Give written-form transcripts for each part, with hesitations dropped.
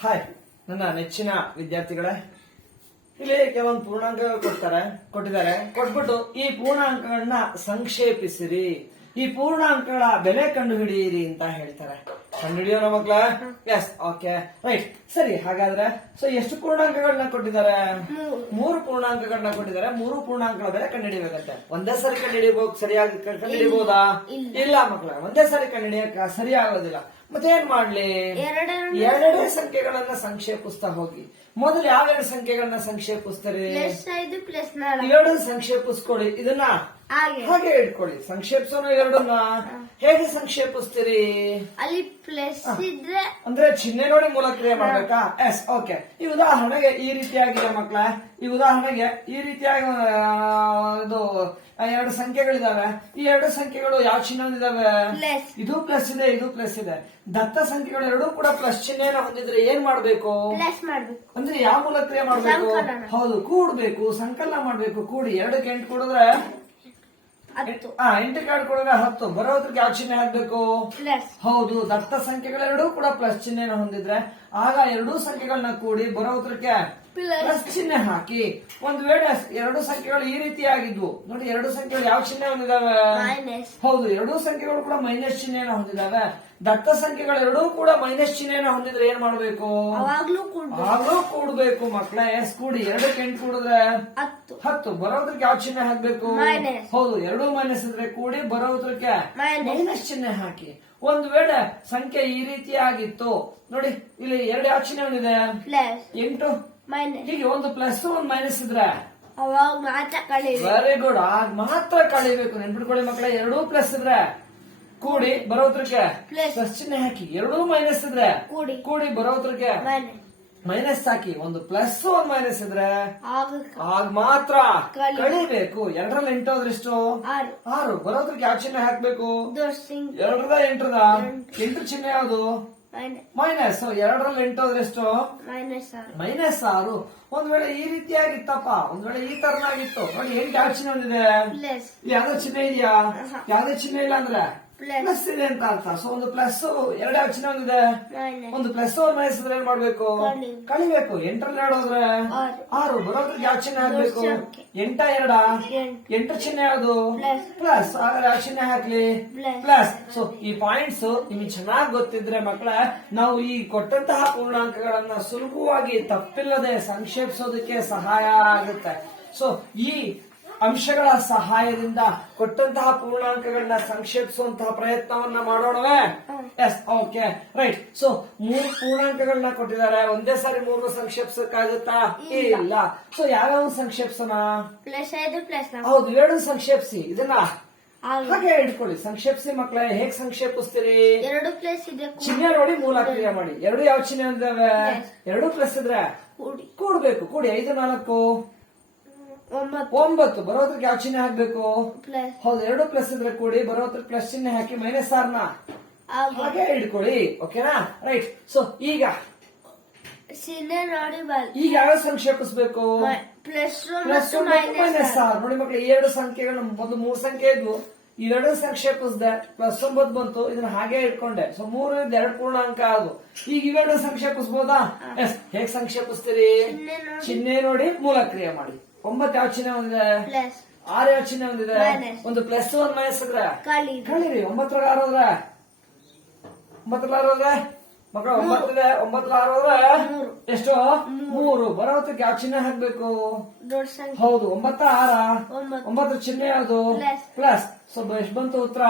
Hi, ನನ್ನ ನೆಚ್ಚಿನ ವಿದ್ಯಾರ್ಥಿಗಳೇ, ಇಲ್ಲಿ ಕೆಲವೊಂದು ಪೂರ್ಣಾಂಕಗಳು ಕೊಟ್ಟಿದ್ದಾರೆ. ಕೊಟ್ಬಿಟ್ಟು ಈ ಪೂರ್ಣಾಂಕಗಳನ್ನ ಸಂಕ್ಷೇಪಿಸಿರಿ, ಈ ಪೂರ್ಣಾಂಕಗಳ ಬೆಲೆ ಕಂಡುಹಿಡಿಯಿರಿ ಅಂತ ಹೇಳ್ತಾರೆ. ಕಂಡುಹಿಡಿಯೋಣ ಮಕ್ಳ? Yes, okay, right. ಸರಿ, ಹಾಗಾದ್ರೆ ಎಷ್ಟು ಪೂರ್ಣಾಂಕಗಳನ್ನ ಕೊಟ್ಟಿದ್ದಾರೆ? 3 ಪೂರ್ಣಾಂಕಗಳನ್ನ ಕೊಟ್ಟಿದ್ದಾರೆ. 3 ಪೂರ್ಣಾಂಕಗಳ ಬೆಲೆ ಕಂಡುಹಿಡಿಯಬೇಕಂತೆ. ಒಂದೇ ಸರಿ ಸರಿಯಾಗಿ ಕಂಡುಹಿಡಿಯಬಹುದಾ? ಇಲ್ಲ ಮಕ್ಳ, ಒಂದೇ ಸರಿ ಕಂಡುಹಿಡಿಯಕ ಸರಿಯಾಗೋದಿಲ್ಲ. ಮತ್ತೆ ಏನ್ ಮಾಡ್ಲಿ? ಎರಡೇ ಸಂಖ್ಯೆಗಳನ್ನ ಸಂಕ್ಷೇಪಿಸ್ತಾ ಹೋಗಿ. ಮೊದಲು ಯಾವೆರಡು ಸಂಖ್ಯೆಗಳನ್ನ ಸಂಕ್ಷೇಪಿಸ್ತಾರೆ? 2 ಸಂಕ್ಷೇಪಿಸ್ಕೊಳ್ಳಿ. ಇದನ್ನ ಹಾಗೆ ಇಟ್ಕೊಳ್ಳಿ. ಸಂಕ್ಷೇಪಿಸೋಣ. ಎರಡನ್ನ ಹೇಗೆ ಸಂಕ್ಷೇಪಿಸ್ತೀರಿ? ಅಲ್ಲಿ ಪ್ಲಸ್ ಇದ್ರೆ ಅಂದ್ರೆ ಚಿಹ್ನೆ ನೋಡಿ ಮೂಲ ಕ್ರಿಯೆ ಮಾಡ್ಬೇಕಾ? Yes, okay. ಈ ಉದಾಹರಣೆಗೆ ಈ ರೀತಿಯಾಗಿದೆ ಮಕ್ಳ. ಈ ಉದಾಹರಣೆಗೆ ಈ ರೀತಿಯಾಗಿ ಇದು 2 ಸಂಖ್ಯೆಗಳಿದಾವೆ. ಈ 2 ಸಂಖ್ಯೆಗಳು ಯಾವ ಚಿಹ್ನೆ ಹೊಂದಿದಾವೆ? ಇದು ಪ್ಲಸ್ ಇದೆ, ಇದು ಪ್ಲಸ್ ಇದೆ. ದತ್ತ ಸಂಖ್ಯೆಗಳು ಎರಡೂ ಕೂಡ ಪ್ಲಸ್ ಚಿಹ್ನೆಯನ್ನು ಹೊಂದಿದ್ರೆ ಏನ್ ಮಾಡ್ಬೇಕು? ಅಂದ್ರೆ ಯಾವ ಮೂಲ ಕ್ರಿಯೆ ಮಾಡ್ಬೇಕು? ಹೌದು, ಕೂಡ್ಬೇಕು, ಸಂಕಲನ ಮಾಡ್ಬೇಕು. ಕೂಡಿ 2ಕ್ಕೆ 8 ಕೊಡಿದ್ರೆ 8ಕ್ಕೆ 2 ಕೊಡಿದ್ರೆ 10. ಬರೋದ್ರಿಗೆ ಯಾವ ಚಿಹ್ನೆ ಹಾಕ್ಬೇಕು? ಹೌದು, ದತ್ತ ಸಂಖ್ಯೆಗಳೆರಡೂ ಕೂಡ ಪ್ಲಸ್ ಚಿಹ್ನೆಯನ್ನು ಹೊಂದಿದ್ರೆ ಆಗ ಎರಡೂ ಸಂಖ್ಯೆಗಳನ್ನ ಕೂಡಿ ಬರೋದ್ರಕ್ಕೆ ಪ್ಲಸ್ ಚಿಹ್ನೆ ಹಾಕಿ. ಒಂದ್ ವೇಳೆ 2 ಸಂಖ್ಯೆಗಳು ಈ ರೀತಿಯಾಗಿದ್ವು ನೋಡಿ, 2 ಸಂಖ್ಯೆಗಳು ಯಾವ ಚಿಹ್ನೆ ಹೊಂದಿದಾವೆ? ಹೌದು, 2 ಸಂಖ್ಯೆಗಳು ಕೂಡ ಮೈನಸ್ ಚಿಹ್ನೆಯನ್ನು ಹೊಂದಿದಾವೆ. ದತ್ತ ಸಂಖ್ಯೆಗಳೆರಡೂ ಕೂಡ ಮೈನಸ್ ಚಿಹ್ನೆಯನ್ನು ಹೊಂದಿದ್ರೆ ಏನ್ ಮಾಡ್ಬೇಕು? ಆಗ್ಲೂ ಕೂಡ್ಬೇಕು ಮಕ್ಳ. ಎಸ್, ಕೂಡಿ 2ಕ್ಕೆ 8 ಕೂಡಿದ್ರೆ 10. ಬರೋದ್ರಕ್ಕೆ ಯಾವ ಚಿಹ್ನೆ ಹಾಕ್ಬೇಕು? ಹೌದು, 2 ಮೈನಸ್ ಇದ್ರೆ ಕೂಡಿ ಬರೋದ್ರಕ್ಕೆ ಮೈನಸ್ ಚಿಹ್ನೆ ಹಾಕಿ. ಒಂದು ವೇಳೆ ಸಂಖ್ಯೆ ಈ ರೀತಿಯಾಗಿತ್ತು ನೋಡಿ, ಇಲ್ಲಿ 2 ಯಾವ ಚಿಹ್ನೆ ಹೊಂದಿದೆ? 8. ಹೀಗೆ ಒಂದು ಪ್ಲಸ್ ಒಂದು ಮೈನಸ್ ಇದ್ರೆ ವೆರಿ ಗುಡ್, ಆಗ ಮಾತ್ರ ಕಳಿಬೇಕು. ನೆನ್ಪಿಟ್ಕೊಳ್ಳಿ ಮಕ್ಕಳ, 2 ಪ್ಲಸ್ ಇದ್ರೆ ಕೂಡಿ ಬರೋದ್ರಕ್ಕೆ ಪ್ಲಸ್ ಚಿಹ್ನೆ ಹಾಕಿ. 2 ಮೈನಸ್ ಇದ್ರೆ ಕೂಡಿ ಬರೋದ್ರಕ್ಕೆ ಮೈನಸ್ ಹಾಕಿ. ಒಂದು ಪ್ಲಸ್ ಒಂದು ಮೈನಸ್ ಇದ್ರೆ ಆಗ ಮಾತ್ರ ಕಳಿಬೇಕು. 2ರಲ್ಲಿ 8 ಹೋದ್ರೆಷ್ಟು? 6. ಬರೋದ್ರಕ್ಕೆ ಯಾವ ಚಿಹ್ನೆ ಹಾಕ್ಬೇಕು? 2ರದ 8 ಚಿಹ್ನೆ ಯಾವುದು? ಮೈನಸ್. 2ರಲ್ಲಿ 8 ಹೋದ್ರೆಷ್ಟು? -6. ಒಂದ್ ವೇಳೆ ಈ ರೀತಿಯಾಗಿತ್ತಪ್ಪ, ಒಂದ್ ವೇಳೆ ಈ ತರನಾಗಿತ್ತು ನೋಡಿ, 8 ಯಾವ ಚಿಹ್ನೆ ಹೊಂದಿದೆ? ಯಾವ್ದೋ ಚಿಹ್ನೆ ಇದೆಯಾ? ಯಾವ್ದೇ ಚಿಹ್ನೆ ಇಲ್ಲ ಅಂದ್ರೆ ಪ್ಲಸ್ ಇದೆ ಅಂತ ಅರ್ಥ. ಸೊ ಒಂದು ಪ್ಲಸ್ 2 ಯಾವ ಚಿಹ್ನೆ ಹೊಂದಿದೆ? ಒಂದು ಪ್ಲಸ್ ಒಂದು ಮೈನಸ್ ಇದ್ರೆ ಏನ್ ಮಾಡ್ಬೇಕು? ಕಳಿಬೇಕು. 8ರಲ್ಲಿ 2 ಹೋದ್ರೆ 6. ಬರೋದ್ರಿಗೆ ಯಾವ ಚಿಹ್ನೆ ಹಾಕ್ಬೇಕು? 8 ಚಿಹ್ನೆ ಯಾವುದು? ಪ್ಲಸ್. ಹಾಗಾದ್ರೆ ಯಾವ ಚಿಹ್ನೆ ಹಾಕ್ಲಿ? ಪ್ಲಸ್. ಸೊ ಈ ಪಾಯಿಂಟ್ಸ್ ನಿಮಗೆ ಚೆನ್ನಾಗಿ ಗೊತ್ತಿದ್ರೆ ಮಕ್ಕಳ, ನಾವು ಈ ಕೊಟ್ಟಂತಹ ಪೂರ್ಣಾಂಕಗಳನ್ನ ಸುಲಭವಾಗಿ ತಪ್ಪಿಲ್ಲದೆ ಸಂಕ್ಷೇಪಿಸೋದಕ್ಕೆ ಸಹಾಯ ಆಗುತ್ತೆ. ಸೊ ಈ ಅಂಶಗಳ ಸಹಾಯದಿಂದ ಕೊಟ್ಟಂತಹ ಪೂರ್ಣಾಂಕಗಳನ್ನ ಸಂಕ್ಷೇಪಿಸುವಂತಹ ಪ್ರಯತ್ನವನ್ನ ಮಾಡೋಣವೇ? Yes, okay, right. ಸೊ 3 ಪೂರ್ಣಾಂಕಗಳನ್ನ ಕೊಟ್ಟಿದ್ದಾರೆ. ಒಂದೇ ಸಾರಿ 3 ಸಂಕ್ಷೇಪಿಸಕ್ಕಾಗುತ್ತಾ? ಇಲ್ಲ. ಸೊ ಯಾವ್ಯಾವ ಸಂಕ್ಷೇಪಿಸೋಣ? ಹೌದು, 2 ಸಂಕ್ಷೇಪಿಸಿ. ಇದನ್ನ ಹಾಗೆ ಇಟ್ಕೊಳ್ಳಿ. ಸಂಕ್ಷೇಪಿಸಿ ಮಕ್ಕಳೇ. ಹೇಗ್ ಸಂಕ್ಷೇಪಿಸ್ತೀರಿ? 2 ಪ್ಲಸ್ ಇದೆ, ಚಿಹ್ನೆ ನೋಡಿ ಮೂಲ ಕ್ರಿಯೆ ಮಾಡಿ. 2 ಯಾವ ಚಿಹ್ನೆ ಇದ್ದಾವೆ? 2 ಪ್ಲಸ್ ಇದ್ರೆ ಕೂಡ್ಬೇಕು. ಕೂಡಿ 5 4 9. ಬರೋದ್ರಿಗೆ ಯಾವ ಚಿಹ್ನೆ ಹಾಕ್ಬೇಕು? ಹೌದು, 2 ಪ್ಲಸ್ ಇದ್ರೆ ಕೂಡಿ ಬರೋದ್ರಿಗೆ ಪ್ಲಸ್ ಚಿಹ್ನೆ ಹಾಕಿ -6ನ ಹಾಗೆ ಇಟ್ಕೊಳ್ಳಿ. ಓಕೆನಾ? ರೈಟ್. ಸೊ ಈಗ ಯಾವ ಸಂಕ್ಷೇಪಿಸಬೇಕು? ಪ್ಲಸ್ -6. ನೋಡಿ ಮಕ್ಕಳು, ಈ 2 ಸಂಖ್ಯೆಗಳು ಮೊದಲು 3 ಸಂಖ್ಯೆ ಇದ್ವು. ಈ 2 ಸಂಕ್ಷೇಪಿಸಿದೆ, +9 ಬಂತು. ಇದನ್ನ ಹಾಗೆ ಇಟ್ಕೊಂಡೆ. ಸೊ 3 2 ಪೂರ್ಣಾಂಕ ಅದು. ಈಗ ಇವೆರಡು ಸಂಕ್ಷೇಪಿಸಬಹುದಾ? ಎಸ್. ಹೇಗ್ ಸಂಕ್ಷೇಪಿಸ್ತೀರಿ? ಚಿಹ್ನೆ ನೋಡಿ ಮೂಲ ಕ್ರಿಯೆ ಮಾಡಿ. 9 ಯಾವ ಚಿಹ್ನೆ ಹೊಂದಿದೆ? 6 ಯಾವ ಚಿಹ್ನೆ ಹೊಂದಿದೆ? ಒಂದು ಪ್ಲಸ್ ಒಂದು ಮೈನಸ್ ಇದ್ರೆ ಕಳೀರಿ. 9ರಲ್ಲಿ 6 ಹೋದ್ರೆ ಮಕ್ಕಳು 9 ಇದೆ. 9ರಲ್ಲಿ 6 ಹೋದ್ರೆ ಎಷ್ಟು? 3. ಬರೋದಕ್ಕೆ ಯಾವ ಚಿಹ್ನೆ ಹಾಕ್ಬೇಕು? ಹೌದು, 9 6. 9 ಚಿಹ್ನೆ ಯಾವುದು? ಪ್ಲಸ್. ಸೊ ಎಷ್ಟು ಬಂತು ಉತ್ತರ?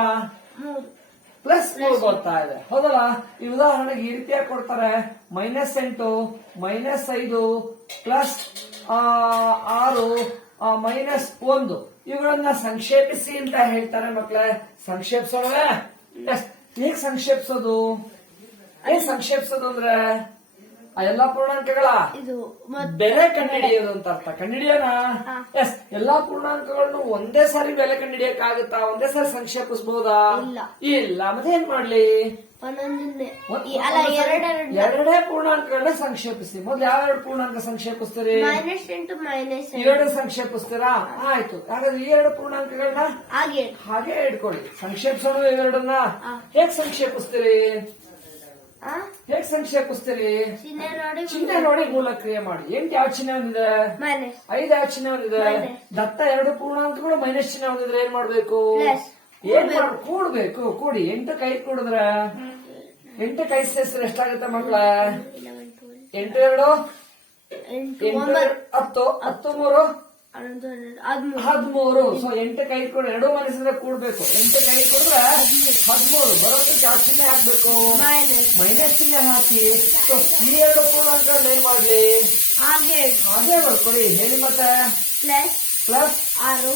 +3 ಬರ್ತಾ ಇದೆ. ಹೌದಲ್ಲ? ಈ ಉದಾಹರಣೆಗೆ ಈ ರೀತಿಯಾಗಿ ಕೊಡ್ತಾರೆ. -8 -5 +6 -1. ಇವುಗಳನ್ನ ಸಂಕ್ಷೇಪಿಸಿ ಅಂತ ಹೇಳ್ತಾರೆ ಮಕ್ಕಳೇ. ಸಂಕ್ಷೇಪಿಸೋಣ. ಹೇಗ್ ಸಂಕ್ಷೇಪಿಸೋದು? ಅಂದ್ರೆ ಆ ಎಲ್ಲಾ ಪೂರ್ಣಾಂಕಗಳ ಬೆಲೆ ಕಂಡುಹಿಡಿಯೋದು ಅಂತ ಅರ್ಥ. ಕಂಡುಹಿಡಿಯೋಣ. ಎಸ್. ಎಲ್ಲಾ ಪೂರ್ಣಾಂಕಗಳನ್ನು ಒಂದೇ ಸಾರಿ ಬೆಲೆ ಕಂಡುಹಿಡಿಯಕ್ಕಾಗುತ್ತಾ? ಒಂದೇ ಸಾರಿ ಸಂಕ್ಷೇಪಿಸಬಹುದಾ? ಇಲ್ಲ. ಮತ್ತೆ ಏನ್ ಮಾಡ್ಲಿ? ಎರಡೇ ಪೂರ್ಣಾಂಕಗಳನ್ನ ಸಂಕ್ಷೇಪಿಸಿ. ಮೊದ್ಲು ಯಾವ 2 ಪೂರ್ಣಾಂಕ ಸಂಕ್ಷೇಪಿಸ್ತೀರಿ? 2 ಸಂಕ್ಷೇಪಿಸ್ತೀರಾ? ಆಯ್ತು. ಹಾಗಾದ್ರೆ ಈ 2 ಪೂರ್ಣಾಂಕಗಳನ್ನ ಹಾಗೆ ಇಟ್ಕೊಳ್ಳಿ. ಸಂಕ್ಷೇಪಿಸೋಣ. ಇವೆರಡನ್ನ ಹೇಗ್ ಸಂಕ್ಷೇಪಿಸ್ತೀರಿ? ಹೇಗ್ ಸಂಕ್ಷೇಪಿಸ್ತೀರಿ? ಚಿಹ್ನೆ ನೋಡಿ ಚಿಹ್ನೆ ನೋಡಿ ಮೂಲ ಕ್ರಿಯೆ ಮಾಡಿ. 8 ಯಾವ ಚಿಹ್ನೆ ಹೊಂದಿದೆ? ಮೈನಸ್. 5 ಯಾವ ಚಿಹ್ನೆ ಹೊಂದಿದೆ? ದತ್ತ 2 ಪೂರ್ಣಾಂಕಗಳು ಮೈನಸ್ ಚಿಹ್ನೆ ಹೊಂದಿದ್ರೆ ಏನ್ ಮಾಡ್ಬೇಕು? ಕೂಡ್ಬೇಕು. ಕೂಡಿ 8 ಕೈ ಕೂಡಿದ್ರೆ 8 ಕೈ ಸೇರಿಸಿದ್ರೆ ಎಷ್ಟಾಗುತ್ತೆ ಮಕ್ಕಳ? 8 2 8 10 10 3 13. ಸೊ 8 ಕೈ ಕೊಡ್ರೆ 2 ಮನಸ್ಸಿದ್ರೆ ಕೂಡ್ಬೇಕು. 8 ಕೈ ಕೊಡಿದ್ರೆ 13. ಬರೋದಕ್ಕೆ ಯಾವ ಚಿಹ್ನೆ ಹಾಕ್ಬೇಕು? ಮೈನಸ್ ಚಿಹ್ನೆ ಹಾಕಿ. ಸೊ ಈ 2 ಪೂರ್ಣಾಂಕ ಏನ್ ಮಾಡ್ಲಿ? ಹಾಗೆ ಬರ್ಕೊಡಿ. ಹೇಳಿ ಮತ್ತೆ. Plus 6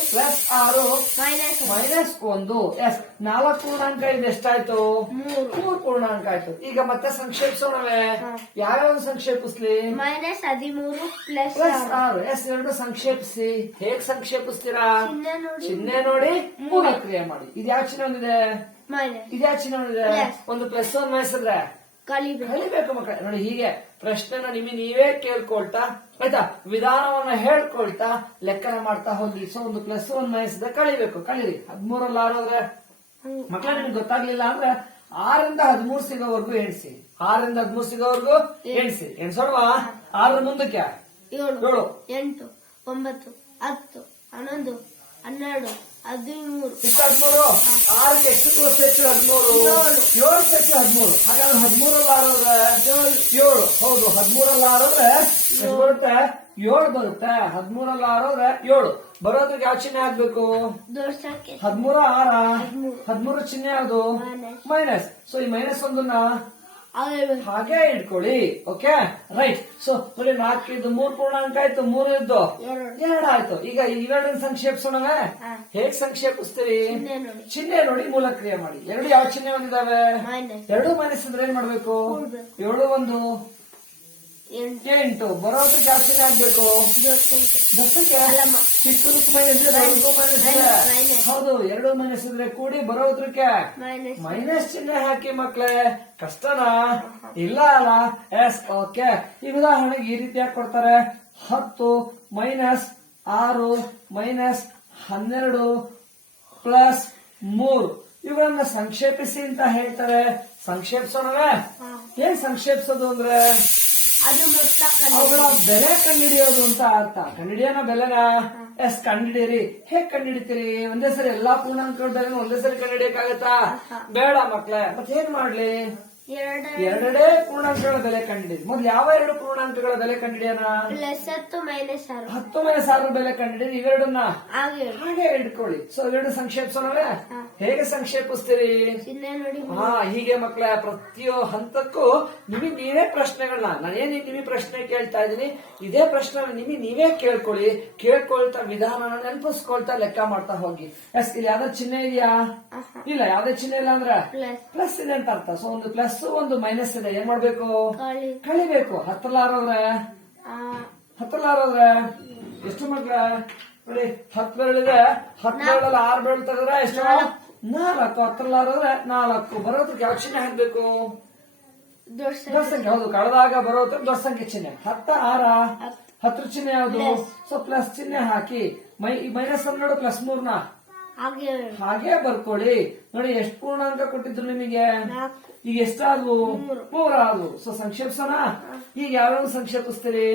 minus 1. ಎಸ್ 4 ಪೂರ್ಣಾಂಕ ಇದು ಎಷ್ಟಾಯ್ತು? 3 ಪೂರ್ಣಾಂಕ ಆಯ್ತು. ಈಗ ಮತ್ತೆ ಸಂಕ್ಷೇಪಿಸೋಣವೇ? ಯಾವ್ಯಾವ ಸಂಕ್ಷೇಪಿಸ್ಲಿ? -13 ಪ್ಲಸ್ 6. ಎಸ್ 2 ಸಂಕ್ಷೇಪಿಸಿ. ಹೇಗ್ ಸಂಕ್ಷೇಪಿಸ್ತೀರಾ? ಚಿಹ್ನೆ ನೋಡಿ ಮೂಲ ಕ್ರಿಯೆ ಮಾಡಿ. ಇದು ಯಾವ ಚಿಹ್ನೆ ಹೊಂದಿದೆ? ಇದು ಯಾವ ಚಿಹ್ನೆ ಹೊಂದಿದೆ? ಒಂದು ಪ್ಲಸ್ 1 ಮೈಸಿದ್ರೆ ಕಲಿಬೇಕು ಮಕ್ಕಳೇ. ನೋಡಿ ಹೀಗೆ ಪ್ರಶ್ನೆನ ನೀವೇ ಕೇಳ್ಕೊಳ್ತಾ ಆಯ್ತಾ, ವಿಧಾನವನ್ನ ಹೇಳ್ಕೊಳ್ತಾ ಲೆಕ್ಕನ ಮಾಡ್ತಾ ಹೋಗಿ. ಸೊ ಒಂದು ಪ್ಲಸ್ 1 ಮೈಸಿದ್ರೆ ಕಳಿಬೇಕು. ಕಳೀರಿ. 13 6 ಮಕ್ಕಳ ನಿಮ್ಗೆ ಗೊತ್ತಾಗ್ಲಿಲ್ಲ ಅಂದ್ರೆ 6 ರಿಂದ 13 ಸಿಗೋವರೆಗೂ ಎಣಿಸಿ. 6 ರಿಂದ 13 ಸಿಗೋವರೆಗೂ ಎಣಿಸಿ. ಎಣ್ಸೋಣವಾ? 6 ಮುಂದಕ್ಕೆ 7 8 9 10 11 12 13 13. 6 ಎಷ್ಟು ಸೇರ್ಸಿ 13? 7 ಸೇರ್ಸಿ 13. ಹಾಗಾದ್ರೆ 13 ಆರೋದ್ರೆ 7. ಹೌದು 13 ಆರೋದ್ರೆ ಎಷ್ಟು ಬರುತ್ತೆ? 7 ಬರುತ್ತೆ. 13 ಆರೋದ್ರೆ 7. ಬರೋದ್ರಿಗೆ ಯಾವ ಚಿಹ್ನೆ ಹಾಕ್ಬೇಕು? 13 6 13 ಚಿಹ್ನೆ ಯಾವುದು? ಮೈನಸ್. ಸೊ ಈ ಮೈನಸ್ ಒಂದನ್ನ ಹಾಗೆ ಇಟ್ಕೊಳ್ಳಿ. Okay right. ಸೊ ನೋಡಿ 4 ಇದ್ದು 3 ಪೂರ್ಣಾಂಕ ಆಯ್ತು. 3 ಇದ್ದು 2 ಆಯ್ತು. ಈಗ ಇವೆರಡನ್ನ ಸಂಕ್ಷೇಪಿಸೋಣವೇ? ಹೇಗ್ ಸಂಕ್ಷೇಪಿಸ್ತೀರಿ? ಚಿಹ್ನೆ ನೋಡಿ ಮೂಲ ಕ್ರಿಯೆ ಮಾಡಿ. 2 ಯಾವ ಚಿಹ್ನೆ ಹೊಂದಿದಾವೆ? 2 ಮೈನಸ್ ಅಂದ್ರೆ ಏನ್ ಮಾಡ್ಬೇಕು? 7 1 8. ಬರೋದಕ್ಕೆ ಯಾವ ಚಿಹ್ನೆ ಆಗ್ಬೇಕು? ದಶಕ್ಕೆ ಚಿಕ್ಕದಕ್ಕೆ ಮೈನಸ್ ಮೈನಸ್. ಹೌದು 2 ಮೈನಸ್ ಇದ್ರೆ ಕೂಡಿ ಬರೋದಕ್ಕೆ ಮೈನಸ್ ಚಿಹ್ನೆ ಹಾಕಿ ಮಕ್ಳೇ. ಕಷ್ಟನಾ? ಇಲ್ಲ ಅಲ್ಲ. S okay. ಈ ಉದಾಹರಣೆಗೆ ಈ ರೀತಿಯಾಗಿ ಕೊಡ್ತಾರೆ. 10 ಮೈನಸ್ 6 ಮೈನಸ್ 12 ಪ್ಲಸ್ 3. ಇವುಗಳನ್ನ ಸಂಕ್ಷೇಪಿಸಿ ಅಂತ ಹೇಳ್ತಾರೆ. ಸಂಕ್ಷೇಪಿಸೋಣವೇ? ಏನ್ ಸಂಕ್ಷೇಪಿಸೋದು ಅಂದ್ರೆ ಅವುಗಳ ಬೆಲೆ ಕಂಡುಹಿಡಿಯೋದು ಅಂತ ಅರ್ಥ. ಕಂಡುಹಿಡಿಯೋಣ ಬೆಲೆನ? ಎಸ್ ಕಂಡುಹಿಡಿಯಿರಿ. ಹೇಗ್ ಕಂಡುಹಿಡಿತೀರಿ? ಒಂದೇ ಸರಿ ಎಲ್ಲಾ ಪೂರ್ಣಾಂಕಗಳ ಬೆಲೆ ಒಂದೇ ಸರಿ ಕಂಡುಹಿಡಿಯಕ್ಕಾಗತ್ತಾ? ಬೇಡ ಮಕ್ಳೇ. ಮತ್ತೆ ಏನ್ ಮಾಡ್ಲಿ? 2 ಪೂರ್ಣಾಂಕಗಳ ಬೆಲೆ ಕಂಡುಹಿಡಿಯಿರಿ. ಮೊದ್ಲು ಯಾವ 2 ಪೂರ್ಣಾಂಕಗಳ ಬೆಲೆ ಕಂಡುಹಿಡಿಯೋಣ? 10 ಮೈನಸ್ 6 ಬೆಲೆ ಕಂಡುಹಿಡಿಯಿರಿ. ಇವೆರಡನ್ನ ಹಾಗೆ ಇಟ್ಕೊಳ್ಳಿ. ಸೊ ಇವೆರಡು ಸಂಕ್ಷೇಪಿಸೋಣವೇ? ಹೇಗೆ ಸಂಕ್ಷೇಪಿಸ್ತೀರಿ? ಹೀಗೆ ಮಕ್ಕಳ ಪ್ರತಿಯೊ ಹಂತಕ್ಕೂ ನೀವೇ ಪ್ರಶ್ನೆಗಳನ್ನ ನಾನೇನ್ ನಿಮಗೆ ಪ್ರಶ್ನೆ ಕೇಳ್ತಾ ಇದ್ದೀನಿ, ಇದೇ ಪ್ರಶ್ನೆ ನೀವೇ ಕೇಳ್ಕೊಳ್ಳಿ. ಕೇಳ್ಕೊಳ್ತಾ ವಿಧಾನ ನೆನಪಿಸ್ಕೊಳ್ತಾ ಲೆಕ್ಕ ಮಾಡ್ತಾ ಹೋಗಿ. ಎಸ್ ಇಲ್ಲಿ ಯಾವ್ದೋ ಚಿಹ್ನೆ ಇದೆಯಾ? ಇಲ್ಲ. ಯಾವ್ದೇ ಚಿಹ್ನೆ ಇಲ್ಲ ಅಂದ್ರೆ ಪ್ಲಸ್ ಇದೆ ಅಂತ ಅರ್ಥ. ಸೊ ಒಂದು ಪ್ಲಸ್ ಒಂದು ಮೈನಸ್ ಇದೆ. ಏನ್ ಮಾಡ್ಬೇಕು? ಕಳಿಬೇಕು. 10 6 ಎಷ್ಟು ಮಕ್ಕಳ? ನೋಡಿ 10 ಬೆರಳಿದೆ. 10 ಬೆರಳಲ್ಲಿ 6 ಬೆರಳು ತೆಗೆದ್ರೆ ಎಷ್ಟು? 4. 10 4. ಬರೋದಕ್ಕೆ ಯಾವ ಚಿಹ್ನೆ ಹಾಕ್ಬೇಕು? ದೊಡ್ಡ ಸಂಖ್ಯೆ. ಹೌದು ಕಳೆದಾಗ ಬರೋದಕ್ಕೆ ದೊಡ್ಡ ಸಂಖ್ಯೆ ಚಿಹ್ನೆ. 10 6 10 ಚಿಹ್ನೆ ಯಾವುದು? ಸೊ ಪ್ಲಸ್ ಚಿಹ್ನೆ ಹಾಕಿ. ಮೈನಸ್ 12 ಪ್ಲಸ್ 3 ಹಾಗೆ ಬರ್ಕೊಳ್ಳಿ. ನೋಡಿ ಎಷ್ಟು ಪೂರ್ಣಾಂಕ ಕೊಟ್ಟಿದ್ರು ನಿಮಗೆ? ಈಗ ಎಷ್ಟಾದ್ವು? 3 ಆದ್ವು. ಸೊ ಸಂಕ್ಷೇಪಿಸೋಣ. ಈಗ ಯಾವ್ಯಾವ ಸಂಕ್ಷೇಪಿಸ್ತೀರಿ?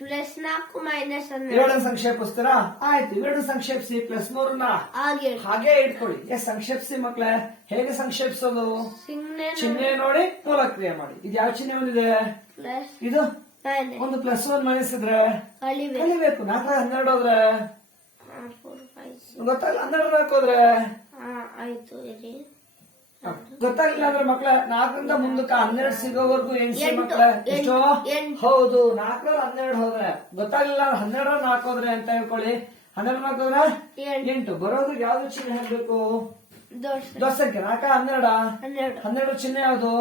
Plus 4 minus 2 ಸಂಕ್ಷೇಪಿಸ್ತೀರಾ? ಆಯ್ತು. ಇವೆರಡು ಸಂಕ್ಷೇಪಿಸಿ. ಪ್ಲಸ್ 3 ಹಾಗೆ ಇಟ್ಕೊಳ್ಳಿ. ಎಸ್ ಸಂಕ್ಷೇಪಿಸಿ ಮಕ್ಳೇ. ಹೇಗೆ ಸಂಕ್ಷೇಪಿಸೋದು? ಚಿಹ್ನೆ ನೋಡಿ ಮೂಲ ಕ್ರಿಯೆ ಮಾಡಿ. ಇದು ಯಾವ ಚಿಹ್ನೆ ಹೊಂದಿದೆ? ಇದು ಒಂದು ಪ್ಲಸ್ 1 ಮೈನಸ್ ಇದ್ರೆ ಕಲಿಬೇಕು. 4 12 ಹೋದ್ರೆ ಗೊತ್ತಾಗಲ್ಲ. 12 ಹಾಕೋದ್ರೆ ಗೊತ್ತಾಗಿಲ್ಲ ಅಂದ್ರೆ ಮಕ್ಳ 4 ರಿಂದ ಮುಂದಕ್ಕೆ 12 ಸಿಗೋವರೆಗೂ ಎಣ್ಸಿ ಮಕ್ಳ. ಎಷ್ಟೋ? ಹೌದು 4 12 ಹೋದ್ರೆ ಗೊತ್ತಾಗಿಲ್ಲ. 12 ಹಾಕೋದ್ರೆ ಅಂತ ಹೇಳ್ಕೊಳ್ಳಿ. 12 ಹಾಕೋದ್ರೆ 8. ಬರೋದ್ರಿಗೆ ಯಾವ್ದು ಚಿಹ್ನೆ ಹಾಕ್ಬೇಕು? ದೊಡ್ಡ ಸಂಖ್ಯೆ. 4 12 ಚಿಹ್ನೆ ಯಾವುದು?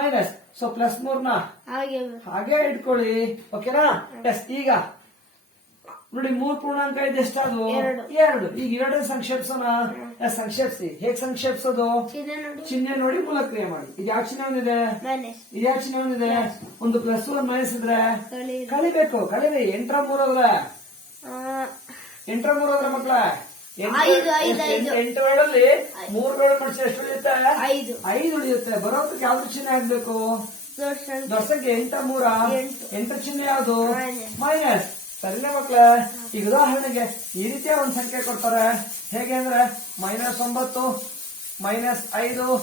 ಮೈನಸ್. ಸೊ ಪ್ಲಸ್ 3 ಹಾಗೆ ಇಟ್ಕೊಳ್ಳಿ. ಓಕೆನಾ? ಎಸ್ ಈಗ ನೋಡಿ 3 ಪೂರ್ಣಾಂಕ ಇದೆ. ಎಷ್ಟಾದ್ರು? 2. ಈಗ 2 ಸಂಕ್ಷೇಪಿಸೋಣ. ಸಂಕ್ಷೇಪಿಸಿ. ಹೇಗ್ ಸಂಕ್ಷೇಪಿಸೋದು? ಚಿಹ್ನೆ ನೋಡಿ ಮೂಲ ಕ್ರಿಯೆ ಮಾಡಿ. ಇದು ಯಾವ ಚಿಹ್ನೆ ಹೊಂದಿದೆ? ಇದು ಯಾವ ಚಿಹ್ನೆ ಹೊಂದಿದೆ? ಒಂದು ಪ್ಲಸ್ 1 ಮೈನಸ್ ಇದ್ರೆ ಕಲಿಬೇಕು. ಕಲೀರಿ. 8 3 8 3 ಮಕ್ಳ ಎಂಟು ವೇಳಲ್ಲಿ 3 ವೇಳೆ ಮಾಡಿಸಿದ್ರೆ ಎಷ್ಟು ಉಳಿಯುತ್ತೆ? 5 5 ಉಳಿಯುತ್ತೆ. ಬರೋದಕ್ಕೆ ಯಾವ್ದು ಚಿಹ್ನೆ ಹಾಕ್ಬೇಕು? ದೊಡ್ಡ ಸಂಖ್ಯೆ ದೊಡ್ಡ ಸಂಖ್ಯೆ 8 3 ಎಂಟು. 8 ಚಿಹ್ನೆ ಯಾವುದು? ಮೈನಸ್. ಮೈನಸ್. ಸರಿನಾ ಮಕ್ಳ? ಈಗ ಉದಾಹರಣೆಗೆ ಈ ರೀತಿಯ ಒಂದು ಸಂಖ್ಯೆ ಕೊಡ್ತಾರೆ. ಹೇಗೆ ಅಂದ್ರೆ -9 -5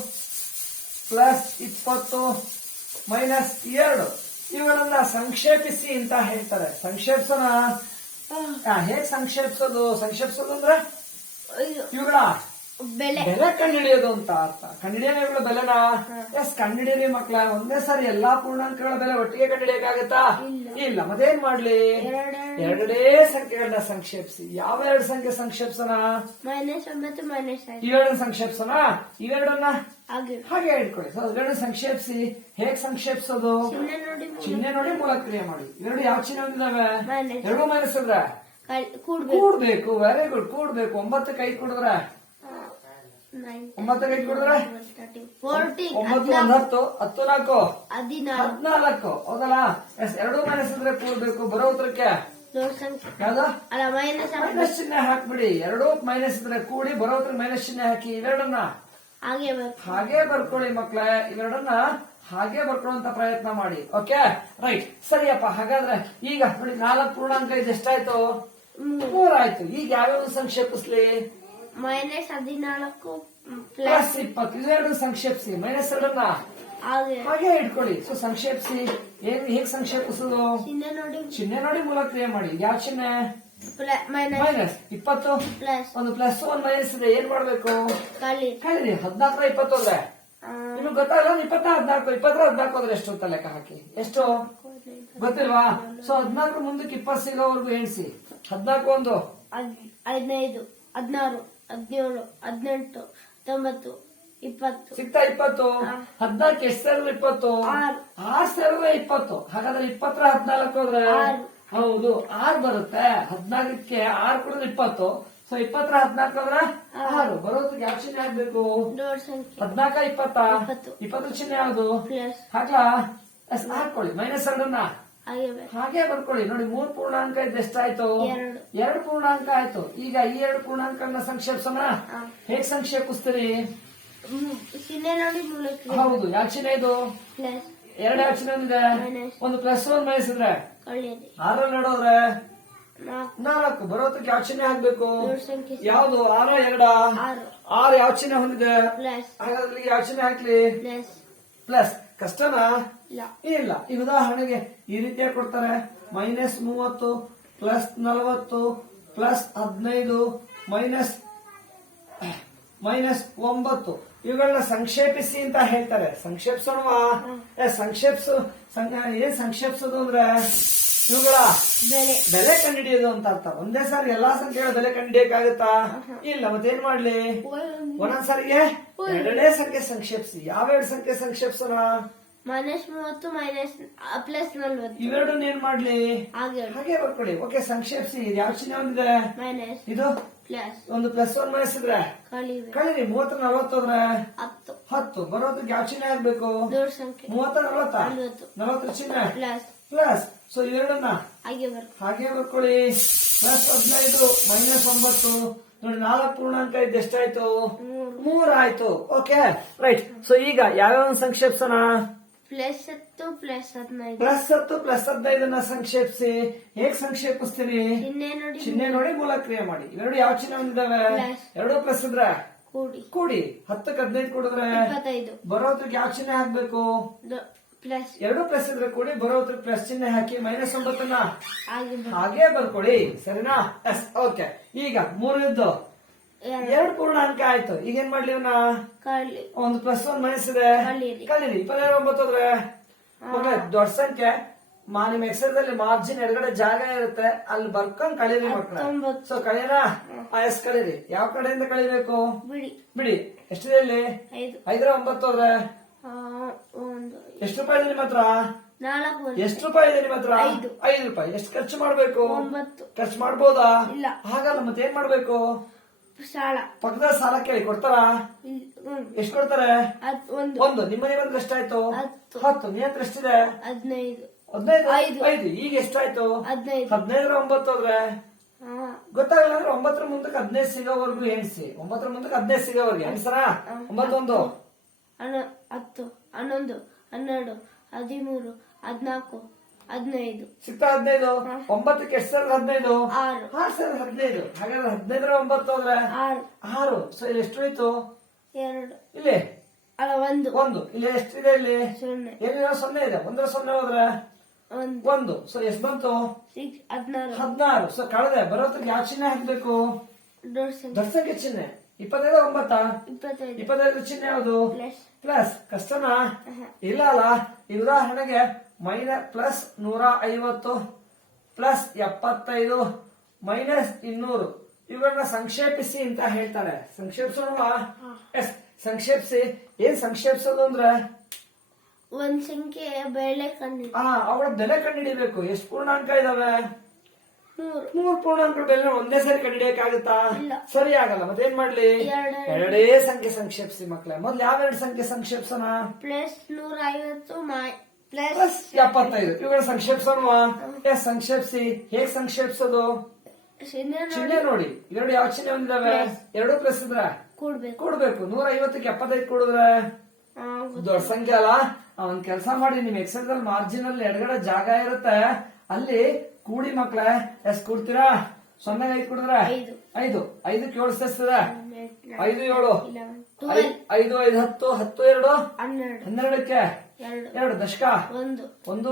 +20 -2 ಇವುಗಳನ್ನ ಸಂಕ್ಷೇಪಿಸಿ ಅಂತ ಹೇಳ್ತಾರೆ. ಸಂಕ್ಷೇಪಿಸೋಣ. ಹೇಗ್ ಸಂಕ್ಷೇಪಿಸೋದು ಅಂದ್ರೆ ಇವುಗಳ ಬೆಲೆ ಬೆಲೆ ಕಂಡುಹಿಡಿಯೋದು ಅಂತ ಅರ್ಥ. ಕಂಡುಹಿಡಿಯೋಣ ಇವುಗಳ ಬೆಲೆನ. ಎಸ್, ಕಂಡುಹಿಡಿಯರಿ ಮಕ್ಳ. ಒಂದೇ ಸಾರಿ ಎಲ್ಲಾ ಪೂರ್ಣಾಂಕಗಳ ಬೆಲೆ ಒಟ್ಟಿಗೆ ಕಂಡುಹಿಡಿಯಕ್ಕಾಗತ್ತಾ? ಇಲ್ಲ. ಮತ್ತೇನ್ ಮಾಡ್ಲಿ? ಎರಡೇ ಸಂಖ್ಯೆಗಳನ್ನ ಸಂಕ್ಷೇಪಿಸಿ. ಯಾವ 2 ಸಂಖ್ಯೆ ಸಂಕ್ಷೇಪಿಸೋಣ? -9 -5 ಇವೆರಡನ್ನ ಸಂಕ್ಷೇಪಿಸೋಣ. ಇವೆರಡನ್ನ ಹಾಗೆ ಹಾಗೆ ಇಟ್ಕೊಳ್ಳಿ. ಸೊ ಇವೆರಡು ಸಂಕ್ಷೇಪಿಸಿ. ಹೇಗ್ ಸಂಕ್ಷೇಪಿಸೋದು? ಚಿಹ್ನೆ ನೋಡಿ ಮೂಲ ಕ್ರಿಯೆ ಮಾಡಿ. ಇವೆರಡು ಯಾವ ಚಿಹ್ನೆ ಹೊಂದಿದಾವೆ? ಮೈನಸ್. ಎರಡು ಮೈನಸ್ ಇದ್ರೆ ಕೂಡ್ಬೇಕು ಕೂಡ್ಬೇಕು. Very good. ಕೂಡ್ಬೇಕು. 9 ಕೈ ಕುಡಿದ್ರೆ 9 ಕೈ ಕುಡಿದ್ರೆ 14 9 10 10 4 14 14. ಹೌದಲ್ಲ? ಎಸ್, ಎರಡು ಮೈನಸ್ ಇದ್ರೆ ಕೂಡ್ಬೇಕು. ಬರೋ ಉತ್ತರಕ್ಕೆ ದೊಡ್ಡ ಸಂಖ್ಯೆ ಯಾವ್ದು? ಅಲ್ಲ ಮೈನಸ್ ಮೈನಸ್ ಚಿಹ್ನೆ ಹಾಕ್ಬಿಡಿ. ಎರಡು ಮೈನಸ್ ಇದ್ರೆ ಕೂಡಿ ಬರೋ ಉತ್ತರ ಮೈನಸ್ ಚಿಹ್ನೆ ಹಾಕಿ. ಇವೆರಡನ್ನ ಹಾಗೆ ಬೇಕು ಹಾಗೆ ಬರ್ಕೊಳ್ಳಿ ಮಕ್ಳೇ. ಇವೆರಡನ್ನ ಹಾಗೆ ಬರ್ಕೊಳ್ಳುವಂತ ಪ್ರಯತ್ನ ಮಾಡಿ. Okay, right. ಸರಿಯಪ್ಪ. ಹಾಗಾದ್ರೆ ಈಗ ನೋಡಿ 4 ಪೂರ್ಣಾಂಕ ಇದು ಎಷ್ಟಾಯ್ತು? 3 ಆಯ್ತು. ಈಗ ಯಾವ್ಯಾವ ಸಂಕ್ಷೇಪಿಸ್ಲಿ? -14 +20 ಇವೆರಡು ಸಂಕ್ಷೇಪಿಸಿ. -2 ಹಾಗೆ ಹಾಗೆ ಇಟ್ಕೊಳ್ಳಿ. ಸೊ ಸಂಕ್ಷೇಪಿಸಿ. ಹೇಗ್ ಸಂಕ್ಷೇಪಿಸೋದು? ಚಿಹ್ನೆ ನೋಡಿ ಮೂಲ ಕ್ರಿಯೆ ಮಾಡಿ. ಯಾವ ಚಿಹ್ನೆ? ಮೈನಸ್ -20 ಪ್ಲಸ್ ಒಂದು ಪ್ಲಸ್ ಒಂದು ಮೈನಸ್ ಇದೆ. ಏನ್ ಮಾಡ್ಬೇಕು? ಕಲಿ ಕಳೀರಿ. 14 20 ಹೋದ್ರೆ ನಿಮ್ಗೆ ಗೊತ್ತಾಗಲ್ಲ. 20 14 20 14 ಹೋದ್ರೆ ಎಷ್ಟು ಅಂತ ಲೆಕ್ಕ ಹಾಕಿ. ಎಷ್ಟು ಗೊತ್ತಿಲ್ವಾ? ಸೊ 14 ಮುಂದಕ್ಕೆ 20 ಸಿಗೋವರೆಗೂ ಎಣಿಸಿ. 14 ಒಂದು 15 16 17 18 19 20 ಸಿಗ್ತಾ 20. 14 ಎಷ್ಟು ಸೇರಿದ್ರೆ 20? 6 ಸೇರಿದ್ರೆ 20. ಹಾಗಾದ್ರೆ 20 14 ಹೋದ್ರೆ ಹೌದು 6 ಬರುತ್ತೆ. 14ಕ್ಕೆ 6 ಕೊಡಿದ್ರೆ 20. ಸೊ 20 14 ಹೋದ್ರೆ 6 ಬರೋದಕ್ಕೆ ಯಾವ ಚಿಹ್ನೆ ಹಾಕ್ಬೇಕು? ದೊಡ್ಡ ಸಂಖ್ಯೆ 14 20 20 ಚಿಹ್ನೆ ಯಾವುದು? ಪ್ಲಸ್ ಹಾಕ್ಲಾ? ಎಸ್, ಹಾಕೊಳ್ಳಿ. -2 ಹಾಗೆ ಬೇಕು ಹಾಗೆ ಬರ್ಕೊಳ್ಳಿ. ನೋಡಿ 3 ಪೂರ್ಣಾಂಕ ಇದು ಎಷ್ಟಾಯ್ತು? 2 ಪೂರ್ಣಾಂಕ ಆಯ್ತು. ಈಗ ಈ 2 ಪೂರ್ಣಾಂಕಗಳನ್ನ ಸಂಕ್ಷೇಪಿಸೋಣ. ಹೇಗ್ ಸಂಕ್ಷೇಪಿಸ್ತೀರಿ? ಚಿಹ್ನೆ ನೋಡಿ ಮೂಲಕ ಹೌದು. ಯಾವ ಚಿಹ್ನೆ ಇದು? ಪ್ಲಸ್ 2 ಯಾವ ಚಿಹ್ನೆ ಇದೆ? ಮೈನಸ್ ಒಂದು ಪ್ಲಸ್ ಒಂದು ಮೈನಸ್ ಇದ್ರೆ ಕಳೆಯಿರಿ 6 ನೋಡೋದ್ರೆ 4 4 ಬರೋದಕ್ಕೆ ಯಾವ ಚಿಹ್ನೆ ಹಾಕ್ಬೇಕು? ದೊಡ್ಡ ಸಂಖ್ಯೆ ಯಾವ್ದು? 6 2 6 6 ಯಾವ ಚಿಹ್ನೆ ಹೊಂದಿದೆ? ಪ್ಲಸ್ ಹಾಗಾದ್ರೆ ಯಾವ ಚಿಹ್ನೆ ಹಾಕ್ಲಿ? Plus plus. ಕಷ್ಟನಾ? ಇಲ್ಲ ಇಲ್ಲ. ಈಗ ಉದಾಹರಣೆಗೆ ಈ ರೀತಿಯಾಗಿ ಕೊಡ್ತಾರೆ. -30 +40 +15 -9 ಇವುಗಳನ್ನ ಸಂಕ್ಷೇಪಿಸಿ ಅಂತ ಹೇಳ್ತಾರೆ. ಸಂಕ್ಷೇಪಿಸೋಣವಾ? ಏನ್ ಸಂಕ್ಷೇಪಿಸೋದು ಅಂದ್ರೆ ಇವುಗಳ ಬೆಲೆ ಕಂಡುಹಿಡಿಯೋದು ಅಂತ ಅರ್ಥ. ಒಂದೇ ಸಾರಿ ಎಲ್ಲಾ ಸಂಖ್ಯೆಗಳ ಬೆಲೆ ಕಂಡುಹಿಡಿಯಕ್ಕಾಗತ್ತಾ? ಇಲ್ಲ. ಮತ್ತೇನ್ ಮಾಡ್ಲಿ? ಒಂದೊಂದ್ಸಾರಿಗೆ ಎರಡೇ ಸಂಖ್ಯೆ ಸಂಕ್ಷೇಪಿಸಿ. ಯಾವ 2 ಸಂಖ್ಯೆ ಸಂಕ್ಷೇಪಿಸೋಣ? -30 ಮೈನಸ್ ಪ್ಲಸ್ 40 ಇವೆರಡನ್ನ ಏನ್ ಮಾಡ್ಲಿ? ಹಾಗೆ ಹಾಗೆ ಬರ್ಕೊಳ್ಳಿ. ಓಕೆ, ಸಂಕ್ಷೇಪಿಸಿ. ಇದು ಯಾವ ಚಿಹ್ನೆ ಹೊಂದಿದೆ? ಮೈನಸ್ ಇದು ಪ್ಲಸ್ ಒಂದು ಪ್ಲಸ್ ಒಂದು ಮೈನಸ್ ಇದ್ರೆ ಕಳಿವೆ ಕಳೀರಿ. 30 40 ಹೋದ್ರೆ 10 10 ಬರೋದಕ್ಕೆ ಯಾವ ಚಿಹ್ನೆ ಆಗ್ಬೇಕು? ದೊಡ್ಡ ಸಂಖ್ಯೆ 30 40 40 40 ಚಿಹ್ನೆ ಪ್ಲಸ್ ಪ್ಲಸ್. ಸೊ ಇವೆರಡನ್ನ ಹಾಗೆ ಬರ್ಕೊ ಹಾಗೆ ಬರ್ಕೊಳ್ಳಿ. +15 -9 ನೋಡಿ 4 ಪೂರ್ಣಾಂಕ ಇದು ಎಷ್ಟಾಯ್ತು? 3 ಆಯ್ತು. Okay, right. ಸೊ ಈಗ ಯಾವ್ಯಾವ ಸಂಕ್ಷೇಪಿಸೋಣ? +10 +15 +10 +15 ಸಂಕ್ಷೇಪಿಸಿ. ಹೇಗ್ ಸಂಕ್ಷೇಪಿಸ್ತೀರಿ? ಚಿಹ್ನೆ ನೋಡಿ ಮೂಲ ಕ್ರಿಯೆ ಮಾಡಿ. ಇವೆರಡು ಯಾವ ಚಿಹ್ನೆ ಹೊಂದಿದ್ದಾವೆ? ಪ್ಲಸ್. 2 ಪ್ಲಸ್ ಇದ್ರೆ ಕೂಡಿ ಕೂಡಿ. 10ಕ್ಕೆ 15 ಕೂಡಿದ್ರೆ 25 ಬರೋದಕ್ಕೆ ಯಾವ ಚಿಹ್ನೆ ಹಾಕ್ಬೇಕು? ಪ್ಲಸ್ 2 ಪ್ಲಸ್ ಇದ್ರೆ ಕೂಡಿ ಬರೋದಕ್ಕೆ ಪ್ಲಸ್ ಚಿಹ್ನೆ ಹಾಕಿ. -9 ಹಾಗೆ ಹಾಗೆ ಬರ್ಕೊಳ್ಳಿ. ಸರಿನಾ? ಎಸ್. ಓಕೆ, ಈಗ 3 ಇದ್ದು 2 ಪೂರ್ಣಾಂಕ ಆಯ್ತು. ಈಗ ಏನ್ ಮಾಡ್ಲಿ? ಇವನ್ನ ಕಳಿ ಒಂದು ಪ್ಲಸ್ ಒಂದು ಮೈನಸ್ ಇದೆ. ಕಳೀರಿ. ಕಳೀರಿ. 29 ಹೋದ್ರೆ ಓಕೆ, ದೊಡ್ಡ ಸಂಖ್ಯೆ. ನಿಮ್ ಎಕ್ಸೈಸ್ ಅಲ್ಲಿ ಮಾರ್ಜಿನ್ ಎಡಗಡೆ ಜಾಗ ಇರುತ್ತೆ, ಅಲ್ಲಿ ಬರ್ಕೊಂಡ್ ಕಳೀರಿ ಮಕ್ಕಳ. 19 ಸೊ ಕಳೀರಾ? ಎಸ್, ಕಳೀರಿ. ಯಾವ ಕಡೆಯಿಂದ ಕಳಿಬೇಕು? ಬಿಡಿ ಬಿಡಿ. ಎಷ್ಟಿದೆ ಇಲ್ಲಿ? 5 5 9 ಹೋದ್ರೆ 1 ಎಷ್ಟು ರೂಪಾಯಿ ಇದೆ ನಿಮ್ಮ ಹತ್ರ? 4 ಎಷ್ಟು ರೂಪಾಯಿ ಇದೆ ನಿಮ್ಮ ಹತ್ರ? 5. 5 ರೂಪಾಯಿ. ಎಷ್ಟು ಖರ್ಚು ಮಾಡ್ಬೇಕು? 9 ಖರ್ಚು ಮಾಡ್ಬೋದಾ? ಇಲ್ಲ. ಹಾಗಲ್ಲ. ಮತ್ತೆ ಏನ್ ಮಾಡ್ಬೇಕು? ಸಾಲ ಪಕ್ಕದ ಸಾಲ ಕೇಳಿ ಕೊಡ್ತಾರಾ? ಎಷ್ಟು ಕೊಡ್ತಾರೆ? 1. ನಿಮ್ಮ ಮನೆ ಬಂದ್ರೆ ಎಷ್ಟಾಯ್ತು? 10. ನೀ ಹತ್ರ ಎಷ್ಟಿದೆ? 15 15 5. ಈಗ ಎಷ್ಟಾಯ್ತು? 15 15 9 ಹೋದ್ರೆ ಗೊತ್ತಾಗಲ್ಲ ಅಂದ್ರೆ 9 ಮುಂದಕ್ಕೆ 15 ಸಿಗೋವರೆಗೂ ಎಣಿಸಿ. 9 ಮುಂದಕ್ಕೆ 15 ಸಿಗೋವರೆಗೆ ಎಣಿಸರ. 9 1 10 11 12 13 14 15 ಸಿಗ್ತಾ 15. 9ಕ್ಕೆ ಎಷ್ಟು ಸಲ 15? 6 6 ಸಲ 15. ಹಾಗಾದ್ರೆ 15 9 ಹೋದ್ರೆ 6. ಸೊ ಇಲ್ಲಿ ಎಷ್ಟು ಹೋಯ್ತು? 2 ಇಲ್ಲಿ ಅಲ್ಲ 1 ಇಲ್ಲಿ ಎಷ್ಟಿದೆ? ಇಲ್ಲಿ 0 ಎಲ್ಲಿ 0 ಇದೆ. 1 0 ಹೋದ್ರೆ 1. ಸೊ ಎಷ್ಟು ಬಂತು? 16. ಸೊ ಕಳೆದೆ. ಬರೋತ್ರಕ್ಕೆ ಯಾವ ಚಿಹ್ನೆ ಹಾಕ್ಬೇಕು? ದೊಡ್ಡ ಸಂಖ್ಯೆ ಚಿಹ್ನೆ. 25 9 25 ಚಿಹ್ನೆ ಯಾವುದು? ಪ್ಲಸ್. ಕಷ್ಟನಾ? ಇಲ್ಲ ಅಲ್ಲ. ಈ ಉದಾಹರಣೆಗೆ ಪ್ಲಸ್ 150 ಪ್ಲಸ್ 75 ಮೈನಸ್ 200 ಇವುಗಳನ್ನ ಸಂಕ್ಷೇಪಿಸಿ ಅಂತ ಹೇಳ್ತಾರೆ. ಸಂಕ್ಷೇಪಿಸೋಣ. ಎಸ್, ಸಂಕ್ಷೇಪಿಸಿ. ಏನ್ ಸಂಕ್ಷೇಪಿಸೋದು ಅಂದ್ರೆ ಒಂದ್ ಸಂಖ್ಯೆ ಬೆಲೆ ಕಂಡು ಅವಳ ಬೆಲೆ ಕಂಡುಹಿಡಿಬೇಕು. ಎಷ್ಟು ಪೂರ್ಣಾಂಕ ಇದಾವೆ? 3 ಪೂರ್ಣಾಂಕ ಬೆಲೆ ಒಂದೇ ಸರಿ ಕಂಡುಹಿಡಿಯಕ್ಕಾಗುತ್ತಾ? ಸರಿ ಆಗಲ್ಲ. ಮತ್ತೇನ್ ಮಾಡ್ಲಿ? ಎರಡೇ ಸಂಖ್ಯೆ ಸಂಕ್ಷೇಪಿಸಿ ಮಕ್ಳೆ. ಮೊದ್ಲು ಯಾವ 2 ಸಂಖ್ಯೆ ಸಂಕ್ಷೇಪಿಸೋಣ? ಪ್ಲಸ್ 150 ಪ್ಲಸ್ 75 ಇವುಗಳ ಸಂಕ್ಷೇಪಿಸೋಣ. ಎಸ್, ಸಂಕ್ಷೇಪಿಸಿ. ಹೇಗ್ ಸಂಕ್ಷೇಪಿಸೋದು? ಚಿಹ್ನೆ ನೋಡಿ. ಎರಡು ಯಾವ ಚಿಹ್ನೆ ಹೊಂದಿದಾವೆ? 2 ಪ್ಲಸ್ ಇದ್ರೆ ಕೂಡ್ಬೇಕು. 150ಕ್ಕೆ 75 ಕೂಡಿದ್ರೆ ದೊಡ್ಡ ಸಂಖ್ಯೆ ಅಲ್ಲ. ಒಂದ್ ಕೆಲಸ ಮಾಡಿ, ನಿಮ್ ಎಕ್ಸೆಲ್ ಅಲ್ಲಿ ಮಾರ್ಜಿನ್ ಅಲ್ಲಿ ಎಡಗಡೆ ಜಾಗ ಇರುತ್ತೆ, ಅಲ್ಲಿ ಕೂಡಿ ಮಕ್ಳೆ. ಎಷ್ಟು ಕೂಡ್ತೀರಾ? 0 5 ಕೂಡಿದ್ರೆ 5. 5ಕ್ಕೆ 7 ಸೇರಿಸ್ತದೆ 5 7 5 5 10 10 2 12ಕ್ಕೆ 2 ದಶಕ 1 1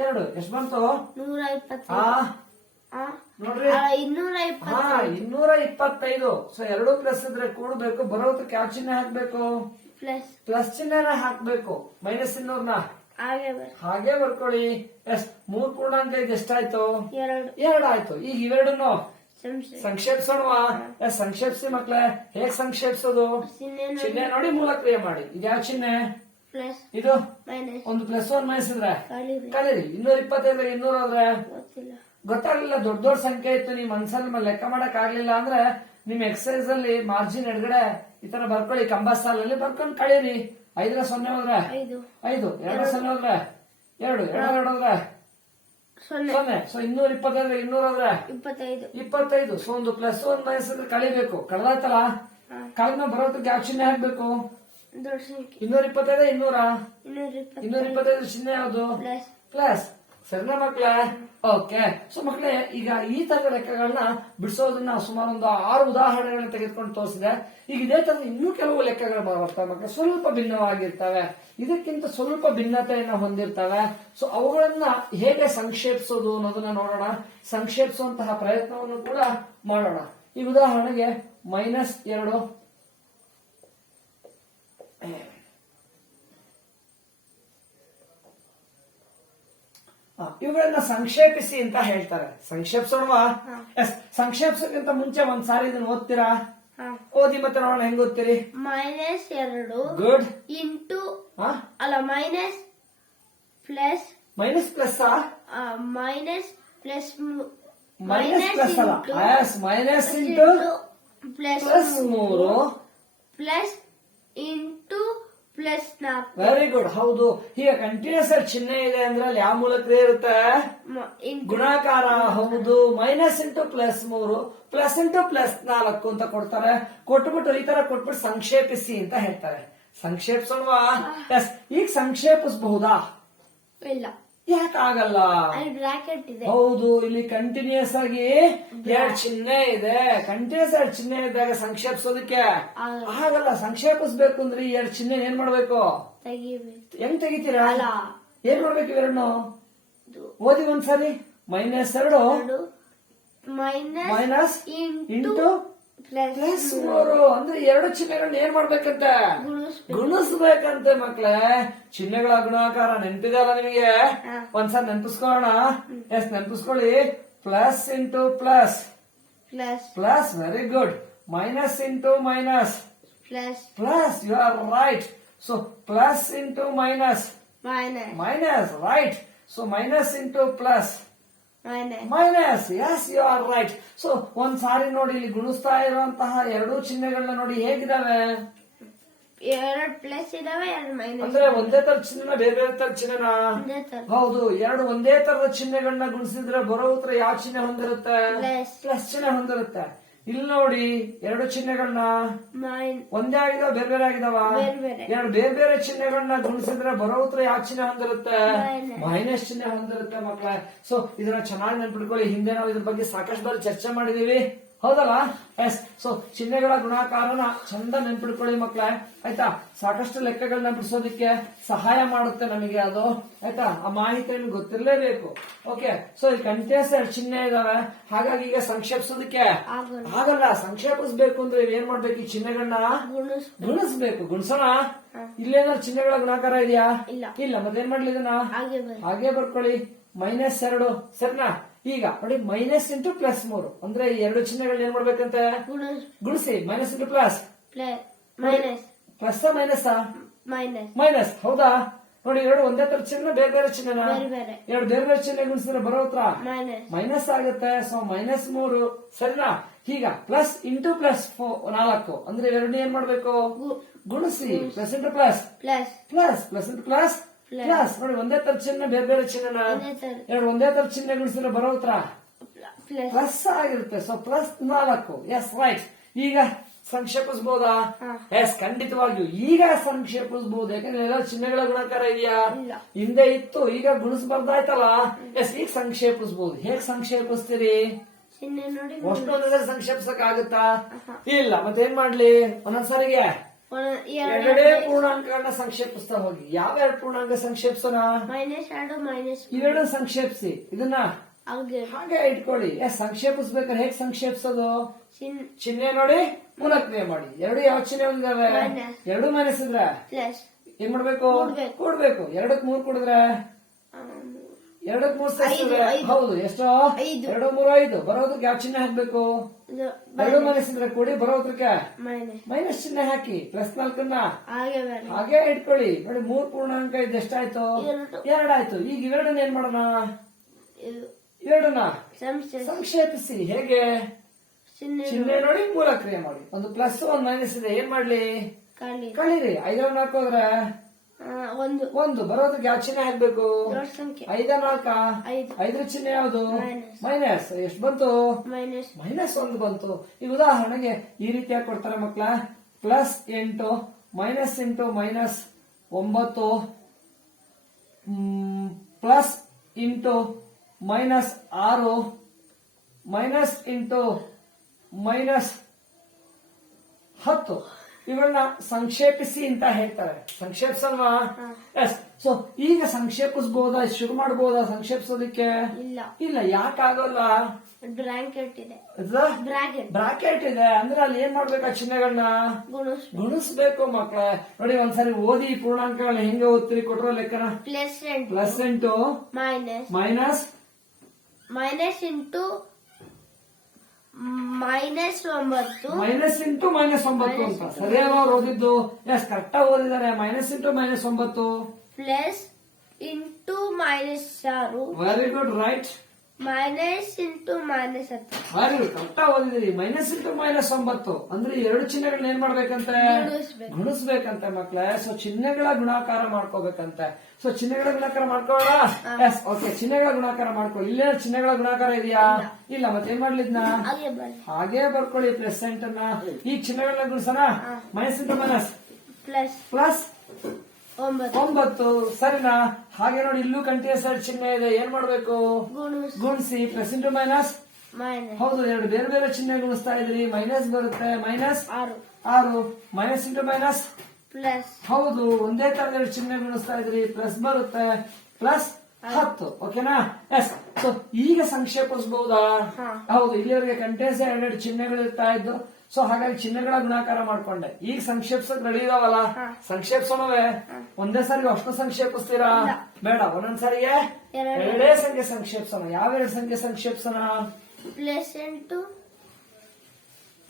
2 ಎಷ್ಟು ಬಂತು? 120 ನೋಡ್ರಿ 225. ಸೊ 2 ಪ್ಲಸ್ ಇದ್ರೆ ಕೂಡಬೇಕು. ಬರೋದಕ್ಕೆ ಯಾವ ಚಿಹ್ನೆ ಹಾಕ್ಬೇಕು? ಪ್ಲಸ್ ಚಿಹ್ನೆನ ಹಾಕ್ಬೇಕು. ಮೈನಸ್ 200ನ ಹಾಗೆ ಬರ್ಕೊಳ್ಳಿ. ಎಸ್, 3 ಪೂರ್ಣಾಂಕ ಇದು ಎಷ್ಟಾಯ್ತು? 2 ಆಯ್ತು. ಈಗ ಇವೆರಡನ್ನು ಸಂಕ್ಷೇಪಿಸೋಣವಾ? ಎಸ್, ಸಂಕ್ಷೇಪಿಸಿ ಮಕ್ಳೆ. ಹೇಗ್ ಸಂಕ್ಷೇಪಿಸೋದು? ಚಿಹ್ನೆ ನೋಡಿ ಮೂಲ ಕ್ರಿಯೆ ಮಾಡಿ. ಇದು ಯಾವ ಚಿಹ್ನೆ? ಇದು ಒಂದು ಪ್ಲಸ್ 1 ಮೈನಸ್ ಇದ್ರೆ ಕಲೀರಿ. 225 200 ಆದ್ರೆ ಗೊತ್ತಾಗ್ಲಿಲ್ಲ. ದೊಡ್ಡ ಸಂಖ್ಯೆ ಇತ್ತು, ನಿಮ್ ಮನ್ಸಲ್ಲಿ ಲೆಕ್ಕ ಮಾಡಕ್ ಆಗ್ಲಿಲ್ಲ ಅಂದ್ರೆ ನಿಮ್ ಎಕ್ಸಸೈಸ್ ಅಲ್ಲಿ ಮಾರ್ಜಿನ್ ಎಡಗಡೆ ಈ ತರ ಬರ್ಕೊಳ್ಳಿ. ಕಂಬ ಸಾಲಲ್ಲಿ ಬರ್ಕೊಂಡು ಕಳೀರಿ. 5 0 ಹೋದ್ರೆ 5 2 0 ಹೋದ್ರೆ 2 2 ಹೋದ್ರೆ 0. ಸೊ 225 200 ಹೋದ್ರೆ 25. ಸೊ ಒಂದು ಪ್ಲಸ್ 1 ಮೈನಸ್ ಇದ್ರೆ ಕಳಿಬೇಕು. ಕಳೆದಾಯ್ತಲ್ಲ. ಕಳೆದ್ಮೇಲೆ ಬರೋದಕ್ಕೆ ಯಾವ ಚಿಹ್ನೆ ಹಾಕ್ಬೇಕು? 225 225 ಚಿಹ್ನೆ ಯಾವುದು? ಪ್ಲಸ್. ಸರಿನಾ ಮಕ್ಳೆ? ಓಕೆ. ಸೊ ಮಕ್ಳೆ, ಈಗ ಈ ತರದ ಲೆಕ್ಕಗಳನ್ನ ಬಿಡಿಸೋದನ್ನ ಸುಮಾರು ಒಂದು 6 ಉದಾಹರಣೆಗಳನ್ನ ತೆಗೆದುಕೊಂಡು ತೋರಿಸಿದೆ. ಈಗ ಇದೇ ತರ ಇನ್ನೂ ಕೆಲವು ಲೆಕ್ಕಗಳು ಬರ್ತವೆ ಮಕ್ಳೆ. ಸ್ವಲ್ಪ ಭಿನ್ನವಾಗಿರ್ತವೆ, ಇದಕ್ಕಿಂತ ಸ್ವಲ್ಪ ಭಿನ್ನತೆಯನ್ನ ಹೊಂದಿರ್ತವೆ. ಸೊ ಅವುಗಳನ್ನ ಹೇಗೆ ಸಂಕ್ಷೇಪಿಸೋದು ಅನ್ನೋದನ್ನ ನೋಡೋಣ. ಸಂಕ್ಷೇಪಿಸುವಂತಹ ಪ್ರಯತ್ನವನ್ನು ಕೂಡ ಮಾಡೋಣ. ಈ ಉದಾಹರಣೆಗೆ -2 ಇವುಗಳನ್ನ ಸಂಕ್ಷೇಪಿಸಿ ಅಂತ ಹೇಳ್ತಾರೆ. ಸಂಕ್ಷೇಪಿಸೋಣವಾ? ಎಸ್, ಸಂಕ್ಷೇಪಿಸೋಕ್ಕಿಂತ ಮುಂಚೆ ಒಂದ್ಸಾರಿ ಇದನ್ನ ಓದ್ತೀರಾ? ಓದಿ ಮತ್ತೆ ನೋಡೋಣ ಹೆಂಗ್ ಓದ್ತೀರಿ. -2 ಗುಡ್. ಇಂಟು ಅಲ್ಲ minus plus minus plus minus plus ಅಲ್ಲ. Yes, minus into plus 3 plus into plus 4. Very good. ಹೌದು. ಈಗ ಕಂಟಿನ್ಯೂಸ್ ಚಿಹ್ನೆ ಇದೆ ಅಂದ್ರೆ ಅಲ್ಲಿ ಯಾವ ಮೂಲ ಕ್ರಿಯೆ ಇರುತ್ತೆ? ಗುಣಾಕಾರ. ಹೌದು. Minus into plus 3 plus into plus 4 ಅಂತ ಕೊಡ್ತಾರೆ. ಕೊಟ್ಬಿಟ್ಟು ಈ ತರ ಕೊಟ್ಬಿಟ್ಟು ಸಂಕ್ಷೇಪಿಸಿ ಅಂತ ಹೇಳ್ತಾರೆ. ಸಂಕ್ಷೇಪಿಸೋಣವಾ? ಎಸ್. ಈಗ ಸಂಕ್ಷೇಪಿಸಬಹುದಾ? ಇಲ್ಲ. ಯಾಕಾಗಲ್ಲ? ಬ್ರಾಕೆಟ್ ಇದೆ. ಹೌದು. ಇಲ್ಲಿ ಕಂಟಿನ್ಯೂಸ್ ಆಗಿ 2 ಚಿಹ್ನೆ ಇದೆ. ಕಂಟಿನ್ಯೂಸ್ 2 ಚಿಹ್ನೆ ಇದ್ದಾಗ ಸಂಕ್ಷೇಪಿಸೋದಕ್ಕೆ ಆಗಲ್ಲ. ಸಂಕ್ಷೇಪಿಸಬೇಕು ಅಂದ್ರೆ ಈ 2 ಚಿಹ್ನೆ ಏನ್ ಮಾಡ್ಬೇಕು? ಹೆಂಗ್ ತೆಗಿತೀರಾ? ಏನ್ ಮಾಡ್ಬೇಕು? ಇವೆರಡನ್ನು ಓದಿ ಒಂದ್ಸರಿ. -2 ಮೈನಸ್ ಇಂಟು ಪ್ಲಸ್ 3 ಅಂದ್ರೆ 2 ಚಿಹ್ನೆಗಳನ್ನ ಏನ್ ಮಾಡ್ಬೇಕಂತೆ? ಗುಣಿಸ್ಬೇಕಂತೆ ಮಕ್ಳೇ. ಚಿಹ್ನೆಗಳ ಗುಣಾಕಾರ ನೆನಪಿದಲ್ಲ ನಿಮಗೆ? ಒಂದ್ಸರಿ ನೆನಪಿಸ್ಕೊಳ್ಳೋಣ. ಎಸ್, ನೆನಪಿಸ್ಕೊಳ್ಳಿ. Plus into plus plus. Very good. Minus into minus plus. You are right. So plus into minus right. So minus into plus minus. Yes, you are right. So ಒಂದ್ ಸಾರಿ ನೋಡಿ, ಇಲ್ಲಿ ಗುಣಿಸ್ತಾ ಇರುವಂತಹ 2 ಚಿಹ್ನೆಗಳನ್ನ ನೋಡಿ ಹೇಗಿದಾವೆ? ಎರಡು ಪ್ಲಸ್ ಇದಾವೆ ಎರಡು ಮೈನಸ್ ಅಂದ್ರೆ ಒಂದೇ ತರ ಚಿಹ್ನೆನ ಬೇರೆ ಬೇರೆ ತರ ಚಿಹ್ನೆನ ಒಂದೇ ತರ ಹೌದು. ಎರಡು ಒಂದೇ ತರದ ಚಿಹ್ನೆಗಳನ್ನ ಗುಣಿಸಿದ್ರೆ ಬರೋ ಉತ್ತರ ಯಾವ ಚಿಹ್ನೆ ಹೊಂದಿರುತ್ತೆ? ಪ್ಲಸ್ ಪ್ಲಸ್ ಚಿಹ್ನೆ ಹೊಂದಿರುತ್ತೆ. ಇಲ್ಲಿ ನೋಡಿ ಎರಡು ಚಿಹ್ನೆಗಳನ್ನ ಮೈನ್ ಒಂದೇ ಆಗಿದಾವ ಬೇರೆ ಬೇರೆ ಆಗಿದಾವ? ಬೇರೆ ಬೇರೆ ಎರಡು ಬೇರೆ ಬೇರೆ ಚಿಹ್ನೆಗಳನ್ನ ಗುಣಿಸಿದ್ರೆ ಬರೋ ಉತ್ತರ ಯಾವ ಚಿಹ್ನೆ ಹೊಂದಿರುತ್ತೆ? Minus. ಮೈನಸ್ ಚಿಹ್ನೆ ಹೊಂದಿರುತ್ತೆ ಮಕ್ಕಳೇ. ಸೊ ಇದನ್ನ ಚೆನ್ನಾಗಿ ನೆನ್ಪಿಟ್ಕೊಳ್ಳಿ. ಹಿಂದೆ ನಾವು ಇದ್ರ ಬಗ್ಗೆ ಸಾಕಷ್ಟು ಬಾರಿ ಚರ್ಚೆ ಮಾಡಿದೀವಿ, ಹೌದಲ್ಲ? ಎಸ್. ಸೊ ಚಿಹ್ನೆಗಳ ಗುಣಾಕಾರನ ಚಂದ ನೆನ್ಪಿಡ್ಕೊಳ್ಳಿ ಮಕ್ಕಳೇ, ಆಯ್ತಾ? ಸಾಕಷ್ಟು ಲೆಕ್ಕಗಳನ್ನ ಬಿಡಿಸೋದಕ್ಕೆ ಸಹಾಯ ಮಾಡುತ್ತೆ ನಮಗೆ ಅದು, ಆಯ್ತಾ? ಆ ಮಾಹಿತಿ ನಿಮ್ಗೆ ಗೊತ್ತಿರಲೇಬೇಕು. ಓಕೆ. ಸೊ ಈ ಕಂಟಿನ್ಯೂಸ್ ಎರಡು ಚಿಹ್ನೆ ಇದಾವೆ, ಹಾಗಾಗಿ ಈಗ ಸಂಕ್ಷೇಪಿಸೋದಕ್ಕೆ ಆಗಲ್ಲ. ಆಗಲ್ಲ. ಸಂಕ್ಷೇಪಿಸಬೇಕು ಅಂದ್ರೆ ಏನ್ ಮಾಡ್ಬೇಕು? ಈ ಚಿಹ್ನೆಗಳನ್ನ ಗುಣಿಸ್ ಗುಣಿಸ್ಬೇಕು. ಗುಣಿಸೋಣ. ಇಲ್ಲೇನಾದ್ರು ಚಿಹ್ನೆಗಳ ಗುಣಾಕಾರ ಇದೆಯಾ? ಇಲ್ಲ. ಇಲ್ಲ. ಮತ್ತೇನ್ ಮಾಡ್ಲಿ ಇದನ್ನ ಹಾಗೆ ಬರ್ ಹಾಗೆ ಬರ್ಕೊಳ್ಳಿ. -2 ಸರಿನಾ? ಈಗ ನೋಡಿ -, +3 ಅಂದ್ರೆ ಈ ಎರಡು ಚಿಹ್ನೆಗಳನ್ನ ಏನ್ ಮಾಡ್ಬೇಕಂತೆ? ಗುಣಿಸ್ ಗುಣಿಸಿ. -, Plus minus plus minus minus minus. ಹೌದಾ? ನೋಡಿ ಎರಡು ಒಂದೇ ತರ ಚಿಹ್ನೆ ಬೇರೆ ಬೇರೆ ಚಿಹ್ನೆನ ಬೇರೆ ಬೇರೆ ಎರಡು ಬೇರೆ ಬೇರೆ ಚಿಹ್ನೆ ಗುಣಿಸಿದ್ರೆ ಬರೋ ಉತ್ತರ ಮೈನಸ್ ಮೈನಸ್ ಆಗುತ್ತೆ. ಸೊ -3 ಸರಿನಾ? ಈಗ ಪ್ಲಸ್ ಇಂಟು ಪ್ಲಸ್ 4 ಅಂದ್ರೆ ಎರಡನೇ ಏನ್ ಮಾಡ್ಬೇಕು? ಗುಣಿಸಿ. Plus into plus plus plus plus into plus plus. ನೋಡಿ ಒಂದೇ ತರ ಚಿಹ್ನೆ ಬೇರೆ ಬೇರೆ ಚಿಹ್ನೆನ ಒಂದೇ ತರ ಎರಡು ಒಂದೇ ತರ ಚಿಹ್ನೆ ಗುಣಿಸಿದ್ರೆ ಬರೋ ಉತ್ತರ ಪ್ಲಸ್ ಪ್ಲಸ್ ಆಗಿರುತ್ತೆ. ಸೊ +4. Yes, right. ಈಗ ಸಂಕ್ಷೇಪಿಸಬಹುದಾ? ಹಾ. ಎಸ್, ಖಂಡಿತವಾಗಿಯೂ ಈಗ ಸಂಕ್ಷೇಪಿಸಬಹುದು. ಯಾಕಂದ್ರೆ ಎಲ್ಲ ಚಿಹ್ನೆಗಳ ಗುಣಾಕಾರ ಇದೆಯಾ? ಇಲ್ಲ. ಹಿಂದೆ ಇತ್ತು, ಈಗ ಗುಣಿಸಬಾರ್ದಾಯ್ತಲ್ಲ. ಎಸ್, ಈಗ ಸಂಕ್ಷೇಪಿಸಬಹುದು. ಹೇಗ್ ಸಂಕ್ಷೇಪಿಸ್ತೀರಿ? ಚಿಹ್ನೆ ನೋಡಿ ಅಷ್ಟೊಂದ್ರೆ ಸಂಕ್ಷೇಪಿಸಕ್ ಆಗುತ್ತಾ? ಆಹಾ. ಇಲ್ಲ. ಮತ್ತೇನ್ ಮಾಡ್ಲಿ? ಒಂದೊಂದ್ಸರಿಗೆ ಎರಡು ಎರಡೇ ಪೂರ್ಣಾಂಕಗಳನ್ನ ಸಂಕ್ಷೇಪಿಸ್ತಾ ಹೋಗಿ. ಯಾವ ಎರಡು ಪೂರ್ಣಾಂಕ ಸಂಕ್ಷೇಪಿಸೋಣ? -2 ಮೈನಸ್ ಇವೆರಡು ಸಂಕ್ಷೇಪಿಸಿ. ಇದನ್ನ ಹಾಗೆ ಹಾಗೆ ಇಟ್ಕೊಳ್ಳಿ. ಎಸ್, ಸಂಕ್ಷೇಪಿಸ್ಬೇಕಾದ್ರೆ ಹೇಗ್ ಸಂಕ್ಷೇಪಿಸೋದು? ಚಿಹ್ನೆ ಚಿಹ್ನೆ ನೋಡಿ ಮೂಲಕ್ರಿಯೆ ಮಾಡಿ. ಎರಡು ಯಾವ ಚಿಹ್ನೆ ಹೊಂದಿದಾವೆ? Minus. ಎರಡು ಮೈನಸ್ ಇದ್ರೆ ಪ್ಲಸ್ ಏನ್ ಮಾಡ್ಬೇಕು? ಕೂಡ್ಬೇಕು. ಕೂಡ್ಬೇಕು. 2ಕ್ಕೆ 3 ಕೂಡಿದ್ರೆ 2ಕ್ಕೆ 3 ಸೇರಿಸಿದ್ರೆ ಐದು. ಹೌದು ಎಷ್ಟು? 5 2 3 5. ಬರೋದಕ್ಕೆ ಯಾವ ಚಿಹ್ನೆ ಹಾಕ್ಬೇಕು? ಎರಡು ಮೈನಸ್ ಇದ್ರೆ ಕೂಡಿ ಬರೋದಕ್ಕೆ ಮೈನಸ್ ಮೈನಸ್ ಚಿಹ್ನೆ ಹಾಕಿ. +4 ಹಾಗೆ ಬೇರೆ ಹಾಗೆ ಇಟ್ಕೊಳ್ಳಿ. ನೋಡಿ 3 ಪೂರ್ಣಾಂಕ ಇದು ಎಷ್ಟಾಯ್ತು? ಎರಡು. 2 ಆಯ್ತು. ಈಗ ಇವೆರಡನ್ನ ಏನ್ ಮಾಡೋಣ? ಇದು ಇವೆರಡನ್ನ ಸಂಕ್ಷೇಪ ಸಂಕ್ಷೇಪಿಸಿ. ಹೇಗೆ? ಚಿಹ್ನೆ ಚಿಹ್ನೆ ನೋಡಿ ಮೂಲಕ್ರಿಯೆ ಮಾಡಿ. ಒಂದು ಪ್ಲಸ್ ಒಂದು ಮೈನಸ್ ಇದೆ, ಏನ್ ಮಾಡ್ಲಿ? ಖಾಲಿ ಕಳೀರಿ. 5 ಹಾಕೋದ್ರೆ ಒಂದು 1. ಬರೋದಕ್ಕೆ ಯಾವ ಚಿಹ್ನೆ ಹಾಕ್ಬೇಕು? ದೊಡ್ಡ ಸಂಖ್ಯೆ 5 4 5 5 ಚಿಹ್ನೆ ಯಾವುದು? Minus. ಮೈನಸ್. ಎಷ್ಟು ಬಂತು? ಮೈನಸ್ -1 ಬಂತು. ಈಗ ಉದಾಹರಣೆಗೆ ಈ ರೀತಿಯಾಗಿ ಕೊಡ್ತಾರೆ ಮಕ್ಕಳ. +8 minus into minus 9 plus into -6 minus into -10 ಇವುಗಳನ್ನ ಸಂಕ್ಷೇಪಿಸಿ ಅಂತ ಹೇಳ್ತಾರೆ. ಸಂಕ್ಷೇಪಿಸಲ್ವಾ? ಎಸ್. ಸೊ ಈಗ ಸಂಕ್ಷೇಪಿಸಬಹುದಾ? ಶುರು ಮಾಡಬಹುದಾ ಸಂಕ್ಷೇಪಿಸೋದಕ್ಕೆ? ಇಲ್ಲ ಇಲ್ಲ. ಯಾಕಾಗಲ್ಲ? ಬ್ರಾಕೆಟ್ ಇದೆ ಬ್ರಾಕೆಟ್ ಬ್ರಾಕೆಟ್ ಇದೆ ಅಂದ್ರೆ ಅಲ್ಲಿ ಏನ್ ಮಾಡ್ಬೇಕು? ಆ ಚಿಹ್ನೆಗಳನ್ನ ಗುಣಿಸ್ ಗುಣಿಸ್ಬೇಕು ಮಕ್ಕಳೇ. ನೋಡಿ ಒಂದ್ಸರಿ ಓದಿ ಈ ಪೂರ್ಣಾಂಕಗಳನ್ನ ಹೆಂಗೆ ಓದ್ತೀರಿ? ಕೊಟ್ಟರೋ ಲೆಕ್ಕನ. +8 minus minus minus into -9 minus into -9 ಅಂತ ಸರಿಯಾಗಿ ಅವ್ರು ಓದಿದ್ದು. ಎಸ್, ಕರೆಕ್ಟ್ ಆಗಿ ಓದಿದ್ದಾರೆ. -9 plus into -6 very good, right. Minus into -10 very good, correct ಆಗಿ ಓದಿದಿರಿ. -9 ಅಂದ್ರೆ ಎರಡು ಚಿಹ್ನೆಗಳನ್ನ ಏನ್ ಮಾಡ್ಬೇಕಂತೆ? ಗುಣಿಸ್ಬೇಕು. ಗುಣಿಸ್ಬೇಕಂತೆ ಮಕ್ಕಳೇ. ಸೊ ಚಿಹ್ನೆಗಳ ಗುಣಾಕಾರ ಮಾಡ್ಕೋಬೇಕಂತೆ. ಸೊ ಚಿಹ್ನೆಗಳ ಗುಣಾಕಾರ ಮಾಡ್ಕೊಳ್ಳೋಣ. Yes, okay. ಚಿಹ್ನೆಗಳ ಗುಣಾಕಾರ ಮಾಡ್ಕೊ. ಇಲ್ಲೇ ಚಿಹ್ನೆಗಳ ಗುಣಾಕಾರ ಇದೆಯಾ? ಇಲ್ಲ. ಮತ್ತೇನ್ ಮಾಡ್ಲಿದ್ನ? ಹಾಗೆ ಬನ್ನಿ ಹಾಗೆ ಬರ್ಕೊಳ್ಳಿ. +8 ಈಗ ಚಿಹ್ನೆಗಳನ್ನ ಗುಣಿಸೋಣ. Minus into minus plus plus 9 ಸರಿನಾ? ಹಾಗೆ ನೋಡಿ ಇಲ್ಲೂ ಕಂಟಿನ್ಯೂಸ್ ಎರಡು ಚಿಹ್ನೆ ಇದೆ. ಏನ್ ಮಾಡ್ಬೇಕು? ಗುಣಿಸ್ ಗುಣಿಸಿ. ಪ್ಲಸ್ ಇಂಟು ಮೈನಸ್ ಮೈನಸ್ ಹೌದು. ಎರಡು ಬೇರೆ ಬೇರೆ ಚಿಹ್ನೆ ಗುಣಿಸ್ತಾ ಇದ್ರಿ. ಮೈನಸ್ ಬರುತ್ತೆ. -6 6 ಮೈನಸ್ ಇಂಟು ಮೈನಸ್ ಪ್ಲಸ್ ಹೌದು. ಒಂದೇ ತರದ ಎರಡು ಚಿಹ್ನೆ ಗುಣಿಸ್ತಾ ಇದ್ರಿ. ಪ್ಲಸ್ ಬರುತ್ತೆ. +10. ಓಕೆನಾ? ಎಸ್. ಸೊ ಈಗ ಸಂಕ್ಷೇಪಿಸಬಹುದಾ? ಹಾ. ಹೌದು. ಇಲ್ಲಿವರೆಗೆ ಕಂಟಿನ್ಯೂಸ್ ಎರಡೆರಡು ಚಿಹ್ನೆಗಳು ಇರ್ತಾ ಇದ್ದು. ಸೊ ಹಾಗಾಗಿ ಚಿಹ್ನೆಗಳ ಗುಣಾಕಾರ ಮಾಡ್ಕೊಂಡೆ. ಈಗ ಸಂಕ್ಷೇಪಿಸಕ್ ರೆಡಿ ಇದಾವಲ್ಲ? ಹಾ. ಸಂಕ್ಷೇಪಿಸೋಣವೇ? ಒಂದೇ ಸಾರಿ ಅಷ್ಟು ಸಂಕ್ಷೇಪಿಸ್ತೀರಾ? ಇಲ್ಲ. ಬೇಡ. ಒಂದೊಂದ್ಸಾರಿಗೆ ಎರಡು. ಎರಡೇ ಸಂಖ್ಯೆ ಸಂಕ್ಷೇಪಿಸೋಣ. ಯಾವೆರಡು ಸಂಖ್ಯೆ ಸಂಕ್ಷೇಪಿಸೋಣ? +8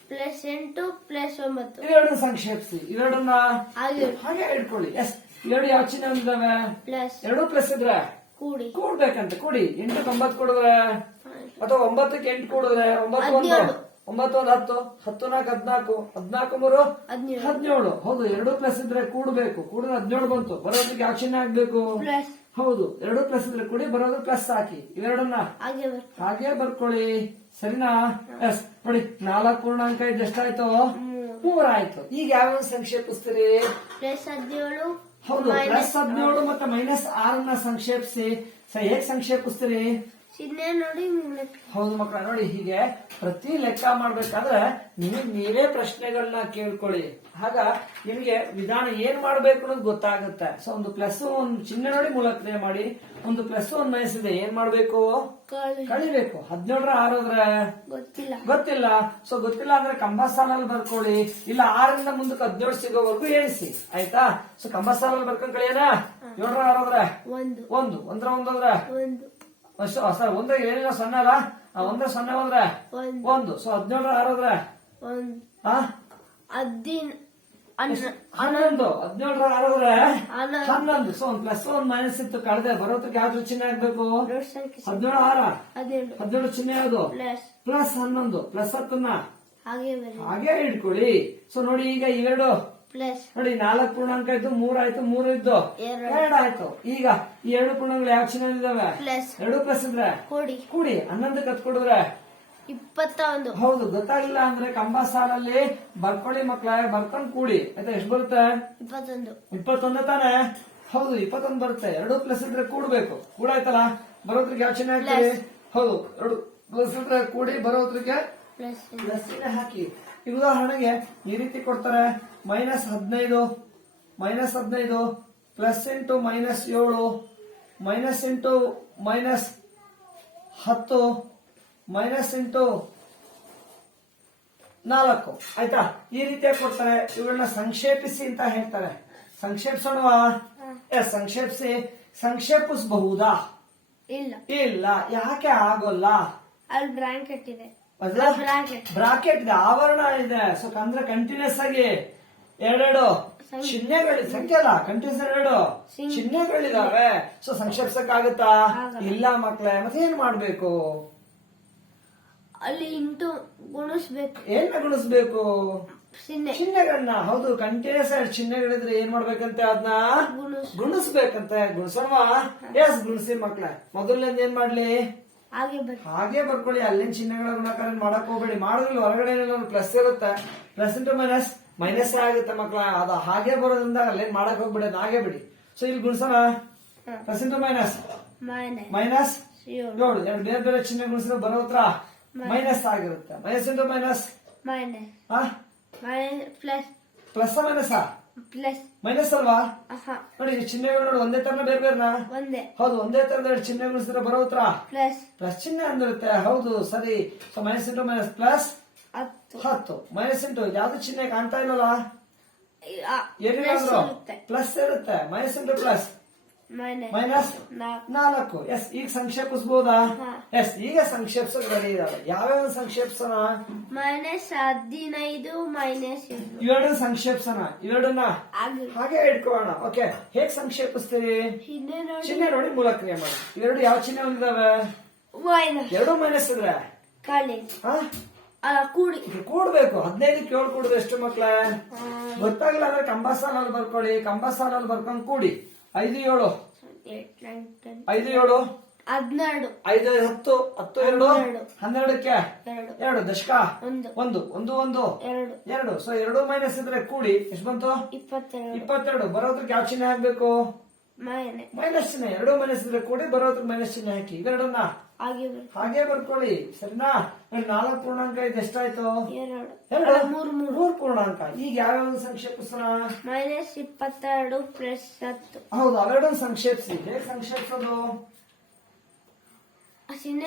+9 ಇವೆರಡು ಸಂಕ್ಷೇಪಿಸಿ. ಇವೆರಡನ್ನ ಹಾಗೆ ಹಾಗೆ ಇಟ್ಕೊಳ್ಳಿ. ಎಸ್. ಎರಡು ಯಾವ ಚಿಹ್ನೆ ಹೊಂದಿದಾವೆ? ಪ್ಲಸ್ ಎರಡು ಪ್ಲಸ್ ಇದ್ರೆ ಕೂಡಿ ಕೂಡ್ಬೇಕಂತೆ. ಕೂಡಿ. 8 ಕ್ಕೆ 9 ಕೂಡಿದ್ರೆ ಅಥವಾ 9ಕ್ಕೆ 8 ಕೂಡಿದ್ರೆ 9 1 9 1 10, 10 4 14, 14 3 17 17. ಹೌದು, 2 ಪ್ಲಸ್ ಇದ್ರೆ ಕೂಡಬೇಕು, ಕೂಡಿದ್ರೆ 17 ಬಂತು. ಬರೋದಕ್ಕೆ ಯಾವ ಚಿಹ್ನೆ ಹಾಕ್ಬೇಕು? ಪ್ಲಸ್ ಹೌದು, 2 ಪ್ಲಸ್ ಇದ್ರೆ ಕೂಡಿ, ಬರೋದು ಪ್ಲಸ್ ಹಾಕಿ. ಇವೆರಡನ್ನ ಹಾಗೆ ಬರ್ಕೊಳ್ಳಿ. ಹಾಗೆ ಬರ್ಕೊಳ್ಳಿ. ಸರಿನಾ? ಎಸ್ ನೋಡಿ, 4 ಪೂರ್ಣಾಂಕ ಇದು ಎಷ್ಟಾಯ್ತು? 3 ಆಯ್ತು. ಈಗ ಯಾವ್ಯಾವ ಸಂಕ್ಷೇಪಿಸ್ತೀರಿ? ಪ್ಲಸ್ 17 ಹೌದು, ಪ್ಲಸ್ 17 ಮತ್ತೆ ಮೈನಸ್ 6 ಸಂಕ್ಷೇಪಿಸಿ. ಹೇಗ್ ಸಂಕ್ಷೇಪಿಸ್ತೀರಿ? ಚಿಹ್ನೆ ನೋಡಿ ಹೌದು ಮಕ್ಕಳ, ನೋಡಿ ಹೀಗೆ ಪ್ರತಿ ಲೆಕ್ಕ ಮಾಡ್ಬೇಕಾದ್ರೆ ನೀವೇ ಪ್ರಶ್ನೆಗಳನ್ನ ಕೇಳ್ಕೊಳ್ಳಿ. ಆಗ ನಿಮ್ಗೆ ವಿಧಾನ ಏನ್ ಮಾಡ್ಬೇಕು ಅನ್ನೋದು ಗೊತ್ತಾಗುತ್ತೆ. ಸೊ ಒಂದು ಪ್ಲಸ್ ಒಂದು ಚಿಹ್ನೆ ನೋಡಿ ಮೂಲಕ್ರಿಯೆ ಮಾಡಿ. ಒಂದು ಪ್ಲಸ್ ಒಂದು ಮೈನಸ್ ಇದೆ, ಏನ್ ಮಾಡ್ಬೇಕು? ಕಳಿಬೇಕು. 17 6 ಗೊತ್ತಿಲ್ಲ. ಸೊ ಗೊತ್ತಿಲ್ಲ ಅಂದ್ರೆ ಕಂಬ ಸಾಲಲ್ಲಿ ಬರ್ಕೊಳ್ಳಿ. ಇಲ್ಲ 6ರಿಂದ ಮುಂದಕ್ಕೆ 17 ಸಿಗೋವರೆಗೂ ಎಣಿಸಿ. ಆಯ್ತಾ? ಸೊ ಕಂಬ ಸಾಲಲ್ಲಿ ಬರ್ಕೊಂಡ್ ಕಳಿಯೋಣ. 7 6 1 1 ಸರ್, ಒಂದ್ರೆ ಏನಿಲ್ಲ, 0 ಅಲ್ಲ. 1 0 ಹೋದ್ರೆ 1. ಸೊ 17 6 11 17 6 11. ಸೊ ಒಂದು ಪ್ಲಸ್ ಒಂದು ಮೈನಸ್ ಇತ್ತು, ಕಳೆದೆ. ಬರೋದಕ್ಕೆ ಯಾವ್ದು ಚಿಹ್ನೆ ಆಗ್ಬೇಕು? 17 6 17 ಚಿಹ್ನೆ ಯಾವುದು? ಪ್ಲಸ್ 11 ಪ್ಲಸ್ 10 ಹಾಗೆ ಇಟ್ಕೊಳ್ಳಿ. ಸೊ ನೋಡಿ, ಈಗ ಇವೆರಡು ನೋಡಿ 4 ಪೂರ್ಣಾಂಕ ಇದ್ದು 3 ಆಯ್ತು, 3 ಇದ್ದು 2 ಆಯ್ತು. ಈಗ ಈ 2 ಪೂರ್ಣಾಂಕಗಳು ಯಾವ ಚಿಹ್ನೆ ಇದಾವೆ? 2 ಪ್ಲಸ್ ಇದ್ರೆ ಕೂಡಿ 11 ಕತ್ಕೊಡಿದ್ರೆ 21. ಹೌದು, ಗೊತ್ತಾಗಿಲ್ಲ ಅಂದ್ರೆ ಕಂಬ ಸಾಲಲ್ಲಿ ಬರ್ಕೊಳ್ಳಿ ಮಕ್ಳ, ಬರ್ಕೊಂಡ್ ಕೂಡಿ. ಆಯ್ತಾ? ಎಷ್ಟು ಬರುತ್ತೆ? 21 ತಾನೆ? ಹೌದು, 21 ಬರುತ್ತೆ. 2 ಪ್ಲಸ್ ಇದ್ರೆ ಕೂಡ್ಬೇಕು. ಕೂಡಾಯ್ತಲ್ಲ, ಬರೋದ್ರಿಗೆ ಯಾವ ಚಿಹ್ನೆ ಹಾಕ್ತೀವಿ? ಹೌದು, 2 ಪ್ಲಸ್ ಇದ್ರೆ ಕೂಡಿ, ಬರೋದ್ರಿಗೆ ಪ್ಲಸ್ ಚಿಹ್ನೆ ಹಾಕಿ. ಈ ಉದಾಹರಣೆಗೆ ಈ ರೀತಿ ಕೊಡ್ತಾರೆ, -15 plus into -7 minus into -10 minus into 4. ಆಯ್ತಾ? ಈ ರೀತಿಯಾಗಿ ಕೊಡ್ತಾರೆ. ಇವುಗಳನ್ನ ಸಂಕ್ಷೇಪಿಸಿ ಅಂತ ಹೇಳ್ತಾರೆ. ಸಂಕ್ಷೇಪಿಸೋಣವಾ? ಎಸ್, ಸಂಕ್ಷೇಪಿಸಬಹುದಾ? ಇಲ್ಲ. ಯಾಕೆ ಆಗೋಲ್ಲ? ಅಲ್ಲಿ ಬ್ರಾಕೆಟ್ ಇದೆ, ಬ್ರಾಕೆಟ್ ಇದೆ, ಆವರಣ ಇದೆ. ಸೊ ಅಂದ್ರೆ ಕಂಟಿನ್ಯೂಸ್ ಆಗಿ 2 ಚಿಹ್ನೆಗಳು, ಸಂಖ್ಯೆ ಅಲ್ಲ, ಕಂಟಿನ್ಯೂಸ್ 2 ಚಿಹ್ನೆಗಳಿದಾವೆ. ಸೊ ಸಂಕ್ಷೇಪಿಸಕ್ಕಾಗತ್ತಾ? ಇಲ್ಲ ಮಕ್ಳೇ. ಮತ್ತೆ ಏನ್ ಮಾಡ್ಬೇಕು? ಅಲ್ಲಿ ಇಂಟು ಗುಣಿಸ್ಬೇಕು. ಏನ್ ಗುಣಿಸ್ಬೇಕು? ಚಿಹ್ನೆಗಳನ್ನ. ಹೌದು, ಕಂಟಿನ್ಯೂಸ್ ಚಿಹ್ನೆಗಳಿದ್ರೆ ಏನ್ ಮಾಡ್ಬೇಕಂತೆ? ಅದನ್ನ ಗುಣಿಸ್ಬೇಕಂತೆ. ಗುಣಿಸೋಣವಾ? ಎಸ್, ಗುಣಿಸಿ ಮಕ್ಳ. ಮೊದಲನೇದ್ ಏನ್ ಮಾಡ್ಲಿ? ಹಾಗೆ ಬರ್ಕೊಳ್ಳಿ. ಅಲ್ಲಿನ ಚಿಹ್ನೆಗಳ ಗುಣಾಕಾರ ಮಾಡಕ್ ಹೋಗ್ಬೇಡಿ. ಮಾಡಿದ್ರಲ್ಲಿ ಹೊರಗಡೆ ಪ್ಲಸ್ ಇರುತ್ತೆ, ಪ್ಲಸ್ ಇಂಟು ಮೈನಸ್ ಆಗುತ್ತೆ ಮಕ್ಳ. ಅದು ಹಾಗೆ ಬರೋದ್ರಿಂದ ಅಲ್ಲೇನ್ ಮಾಡಕ್ ಹೋಗ್ಬಿಡಿ, ಅದು ಹಾಗೆ ಬಿಡಿ. ಸೊ ಇಲ್ಲಿ ಗುಣಿಸೋಣ. Plus into minus 7. 2 ಬೇರೆ ಬೇರೆ ಚಿಹ್ನೆ ಗುಣಿಸಿದ್ರೆ ಬರೋ ಉತ್ತರ ಮೈನಸ್ ಆಗಿರುತ್ತೆ. ಮೈನಸ್ ಇಂಟು ಪ್ಲಸ್ ಮೈನಸ್ ಅಲ್ವಾ? ನೋಡಿ, ಚಿಹ್ನೆಗಳು ನೋಡಿ ಒಂದೇ ತರ ಬೇರೆ ಬೇರೆನಾ? ಹೌದು, ಒಂದೇ ತರದ 2 ಚಿಹ್ನೆ ಗುಣಿಸಿದ್ರೆ ಬರೋ ಉತ್ತರ ಪ್ಲಸ್ ಚಿಹ್ನೆ ಅಂದಿರುತ್ತೆ. ಹೌದು, ಸರಿ. So minus into plus 10 minus into ಯಾವ್ದು ಚಿಹ್ನೆ ಕಾಣ್ತಾ ಇಲ್ಲಲ್ಲ? ಏನಿಲ್ಲ, ಪ್ಲಸ್ ಇರುತ್ತೆ. Minus into plus minus 4. Yes, ಈಗ ಸಂಕ್ಷೇಪಿಸಬಹುದಾ? ಎಸ್, ಈಗ ಸಂಕ್ಷೇಪಿಸೋಕೆ ರೆಡಿ ಇದಾವೆ. ಯಾವ್ಯಾವ ಸಂಕ್ಷೇಪಿಸೋಣ? -15 ಇವೆರಡು ಸಂಕ್ಷೇಪಿಸೋಣ. ಇವೆರಡನ್ನ ಹಾಗೆ ಇಟ್ಕೊಳ್ಳೋಣ. ಓಕೆ, ಹೇಗ್ ಸಂಕ್ಷೇಪಿಸ್ತೀವಿ? ಚಿಹ್ನೆ ನೋಡಿ ಮೂಲಕ್ರಿಯೆ ಮಾಡಿ. ಇವೆರಡು ಯಾವ ಚಿಹ್ನೆ ಹೊಂದಿದಾವೆ? 2 ಮೈನಸ್ ಇದ್ರೆ ಕೂಡ್ಬೇಕು. 15 7 ಕೂಡಿದ್ರೆ ಎಷ್ಟು ಮಕ್ಳ? ಗೊತ್ತಾಗಿಲ್ಲ ಅಂದ್ರೆ ಕಂಬ ಸಾಲಲ್ಲಿ ಬರ್ಕೊಳ್ಳಿ. ಕಂಬ ಸಾಲಲ್ಲಿ ಬರ್ಕೊಂಡ್ ಕೂಡಿ. 5 7 5 7 12 5 10 10 2 12ಕ್ಕೆ 2 ದಶಕ 1 1 1 2. ಸೊ 2 ಮೈನಸ್ ಇದ್ರೆ ಕೂಡಿ ಎಷ್ಟು ಬಂತು? 22. ಬರೋದಕ್ಕೆ ಯಾವ ಚಿಹ್ನೆ ಹಾಕ್ಬೇಕು? ಮೈನಸ್ ಚಿಹ್ನೆ. 2 ಮೈನಸ್ ಇದ್ರೆ ಕೂಡಿ, ಬರೋದಕ್ಕೆ ಮೈನಸ್ ಚಿಹ್ನೆ ಹಾಕಿ. ಇವೆರಡನ್ನ ಹಾಗೆ ಬರ್ಕೊಳ್ಳಿ. ಸರಿನಾ? 4 ಪೂರ್ಣಾಂಕ ಇದು ಎಷ್ಟಾಯ್ತು? 3 ಪೂರ್ಣಾಂಕ. ಈಗ ಯಾವ್ಯಾವ ಸಂಕ್ಷೇಪಿಸೋಣ? -22 ಪ್ಲಸ್ 10. ಹೌದು, ಅವೆರಡನ್ನು ಸಂಕ್ಷೇಪಿಸಿ. ಹೇಗೆ ಸಂಕ್ಷೇಪಿಸೋದು?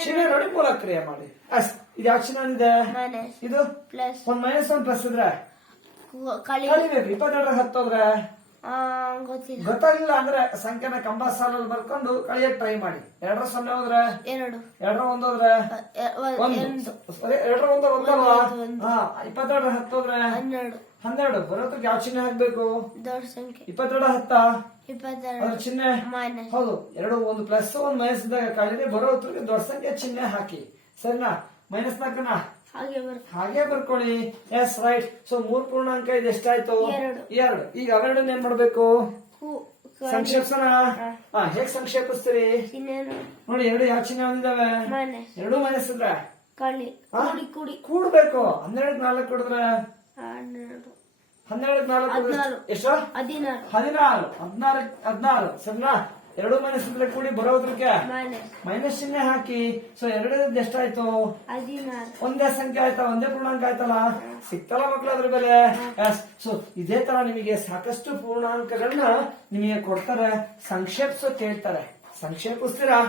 ಚಿಹ್ನೆ ನೋಡಿ ಮೂಲಕ್ರಿಯೆ ಮಾಡಿ. ಇದು ಯಾವ ಚಿಹ್ನೆ ಇದೆ? ಇದು ಒಂದು ಮೈನಸ್ 1 ಪ್ಲಸ್ ಇದ್ರೆ ಕಳಿಬೇಕು. 22 10 ಹೋದ್ರೆ ಗೊತ್ತಾಗಿಲ್ಲ ಅಂದ್ರೆ ಸಂಖ್ಯೆನ ಕಂಬ ಸಾಲಲ್ಲಿ ಬರ್ಕೊಂಡು ಕಳಿಯಕ್ ಟ್ರೈ ಮಾಡಿ. 2 0 ಹೋದ್ರೆ 2 1 ಹೋದ್ರೆ 1. 2 1 ಒಂದಲ್ವಾ? 22 10 ಹೋದ್ರೆ 12. ಬರೋದಕ್ಕೆ ಯಾವ ಚಿಹ್ನೆ ಹಾಕ್ಬೇಕು? 22 10 ಅದ್ರ ಚಿಹ್ನೆ. ಹೌದು, 2 ಒಂದು ಪ್ಲಸ್ 1 ಮೈನಸ್ ಇದ್ದಾಗ ಕಳಿದೆ, ಬರೋ ಉತ್ತರಕ್ಕೆ ದೊಡ್ಡ ಸಂಖ್ಯೆ ಚಿಹ್ನೆ ಹಾಕಿ. ಸರಿನಾ? -4ನ ಹಾಗೆ ಬರ್ಕೊಳ್ಳಿ. S right. ಸೊ 3 ಪೂರ್ಣಾಂಕ ಇದು ಎಷ್ಟಾಯ್ತು? 2. ಈಗ ಅವೆರಡನ್ನ ಏನ್ ಮಾಡ್ಬೇಕು? ಸಂಕ್ಷೇಪನ. ಹೇಗ್ ಸಂಕ್ಷೇಪಿಸ್ತೀರಿ ನೋಡಿ? 2 ಯಾವ ಚಿಹ್ನೆ ಹೊಂದಿದಾವೆ? 2 ಮೈನಸ್ಸಿದ್ರೆ ಕೂಡ್ಬೇಕು. 12 4 ಕೊಡಿದ್ರೆ 12 4 ಎಷ್ಟು? 16 ಸರಿನಾ? 2 ಮೈನಸ್ಸಿದ್ರೆ ಕೂಡಿ ಬರೋದ್ರಕ್ಕೆ ಮೈನಸ್ ಚಿಹ್ನೆ ಹಾಕಿ. ಸೊ 2 ಎಷ್ಟಾಯ್ತು? ಒಂದೇ ಸಂಖ್ಯೆ ಆಯ್ತಾ? ಒಂದೇ ಪೂರ್ಣಾಂಕ ಆಯ್ತಲ್ಲ? ಸಿಕ್ತಲ್ಲ ಮಕ್ಳು ಅದ್ರ ಬೆಲೆ? ಸೊ ಇದೇ ತರ ನಿಮಗೆ ಸಾಕಷ್ಟು ಪೂರ್ಣಾಂಕಗಳನ್ನ ನಿಮಗೆ ಕೊಡ್ತಾರೆ, ಸಂಕ್ಷೇಪಿಸೋ ಕೇಳ್ತಾರೆ. ಸಂಕ್ಷೇಪಿಸ್ತೀರಾ?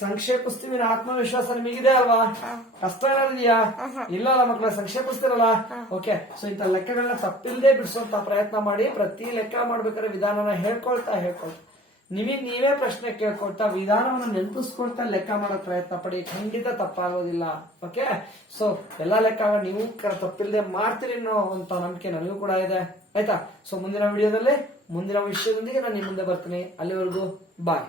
ಸಂಕ್ಷೇಪಿಸ್ತೀವಿ. ಆತ್ಮವಿಶ್ವಾಸ ನಿಮಗಿದೆ ಅಲ್ವಾ? ಕಷ್ಟ ಏನಾರಿದೆಯಾ? ಇಲ್ಲ ಅಲ್ಲ ಮಕ್ಳ? ಸಂಕ್ಷೇಪಿಸ್ತೀರಲ್ಲ? ಓಕೆ. ಸೊ ಇಂಥ ಲೆಕ್ಕಗಳನ್ನ ತಪ್ಪಿಲ್ಲದೆ ಬಿಡಿಸುವಂತ ಪ್ರಯತ್ನ ಮಾಡಿ. ಪ್ರತಿ ಲೆಕ್ಕ ಮಾಡ್ಬೇಕಾದ್ರೆ ವಿಧಾನನ ಹೇಳ್ಕೊಳ್ತಾ ನಿಮಗೆ ನೀವೇ ಪ್ರಶ್ನೆ ಕೇಳ್ಕೊಳ್ತಾ ವಿಧಾನವನ್ನು ನೆನಪಿಸ್ಕೊಳ್ತಾ ಲೆಕ್ಕ ಮಾಡೋ ಪ್ರಯತ್ನ ಪಡಿ. ಖಂಡಿತ ತಪ್ಪಾಗೋದಿಲ್ಲ. ಓಕೆ. ಸೊ ಎಲ್ಲಾ ಲೆಕ್ಕ ನೀವು ತಪ್ಪಿಲ್ಲದೆ ಮಾಡ್ತೀರಿ ಅನ್ನೋ ಅಂತ ನಂಬಿಕೆ ನನಗೂ ಕೂಡ ಇದೆ. ಆಯ್ತಾ? ಸೊ ಮುಂದಿನ ವಿಡಿಯೋದಲ್ಲಿ ಮುಂದಿನ ವಿಷಯದೊಂದಿಗೆ ನಾನು ನಿಮ್ಮ ಮುಂದೆ ಬರ್ತೀನಿ. ಅಲ್ಲಿವರೆಗೂ ಬಾಯ್.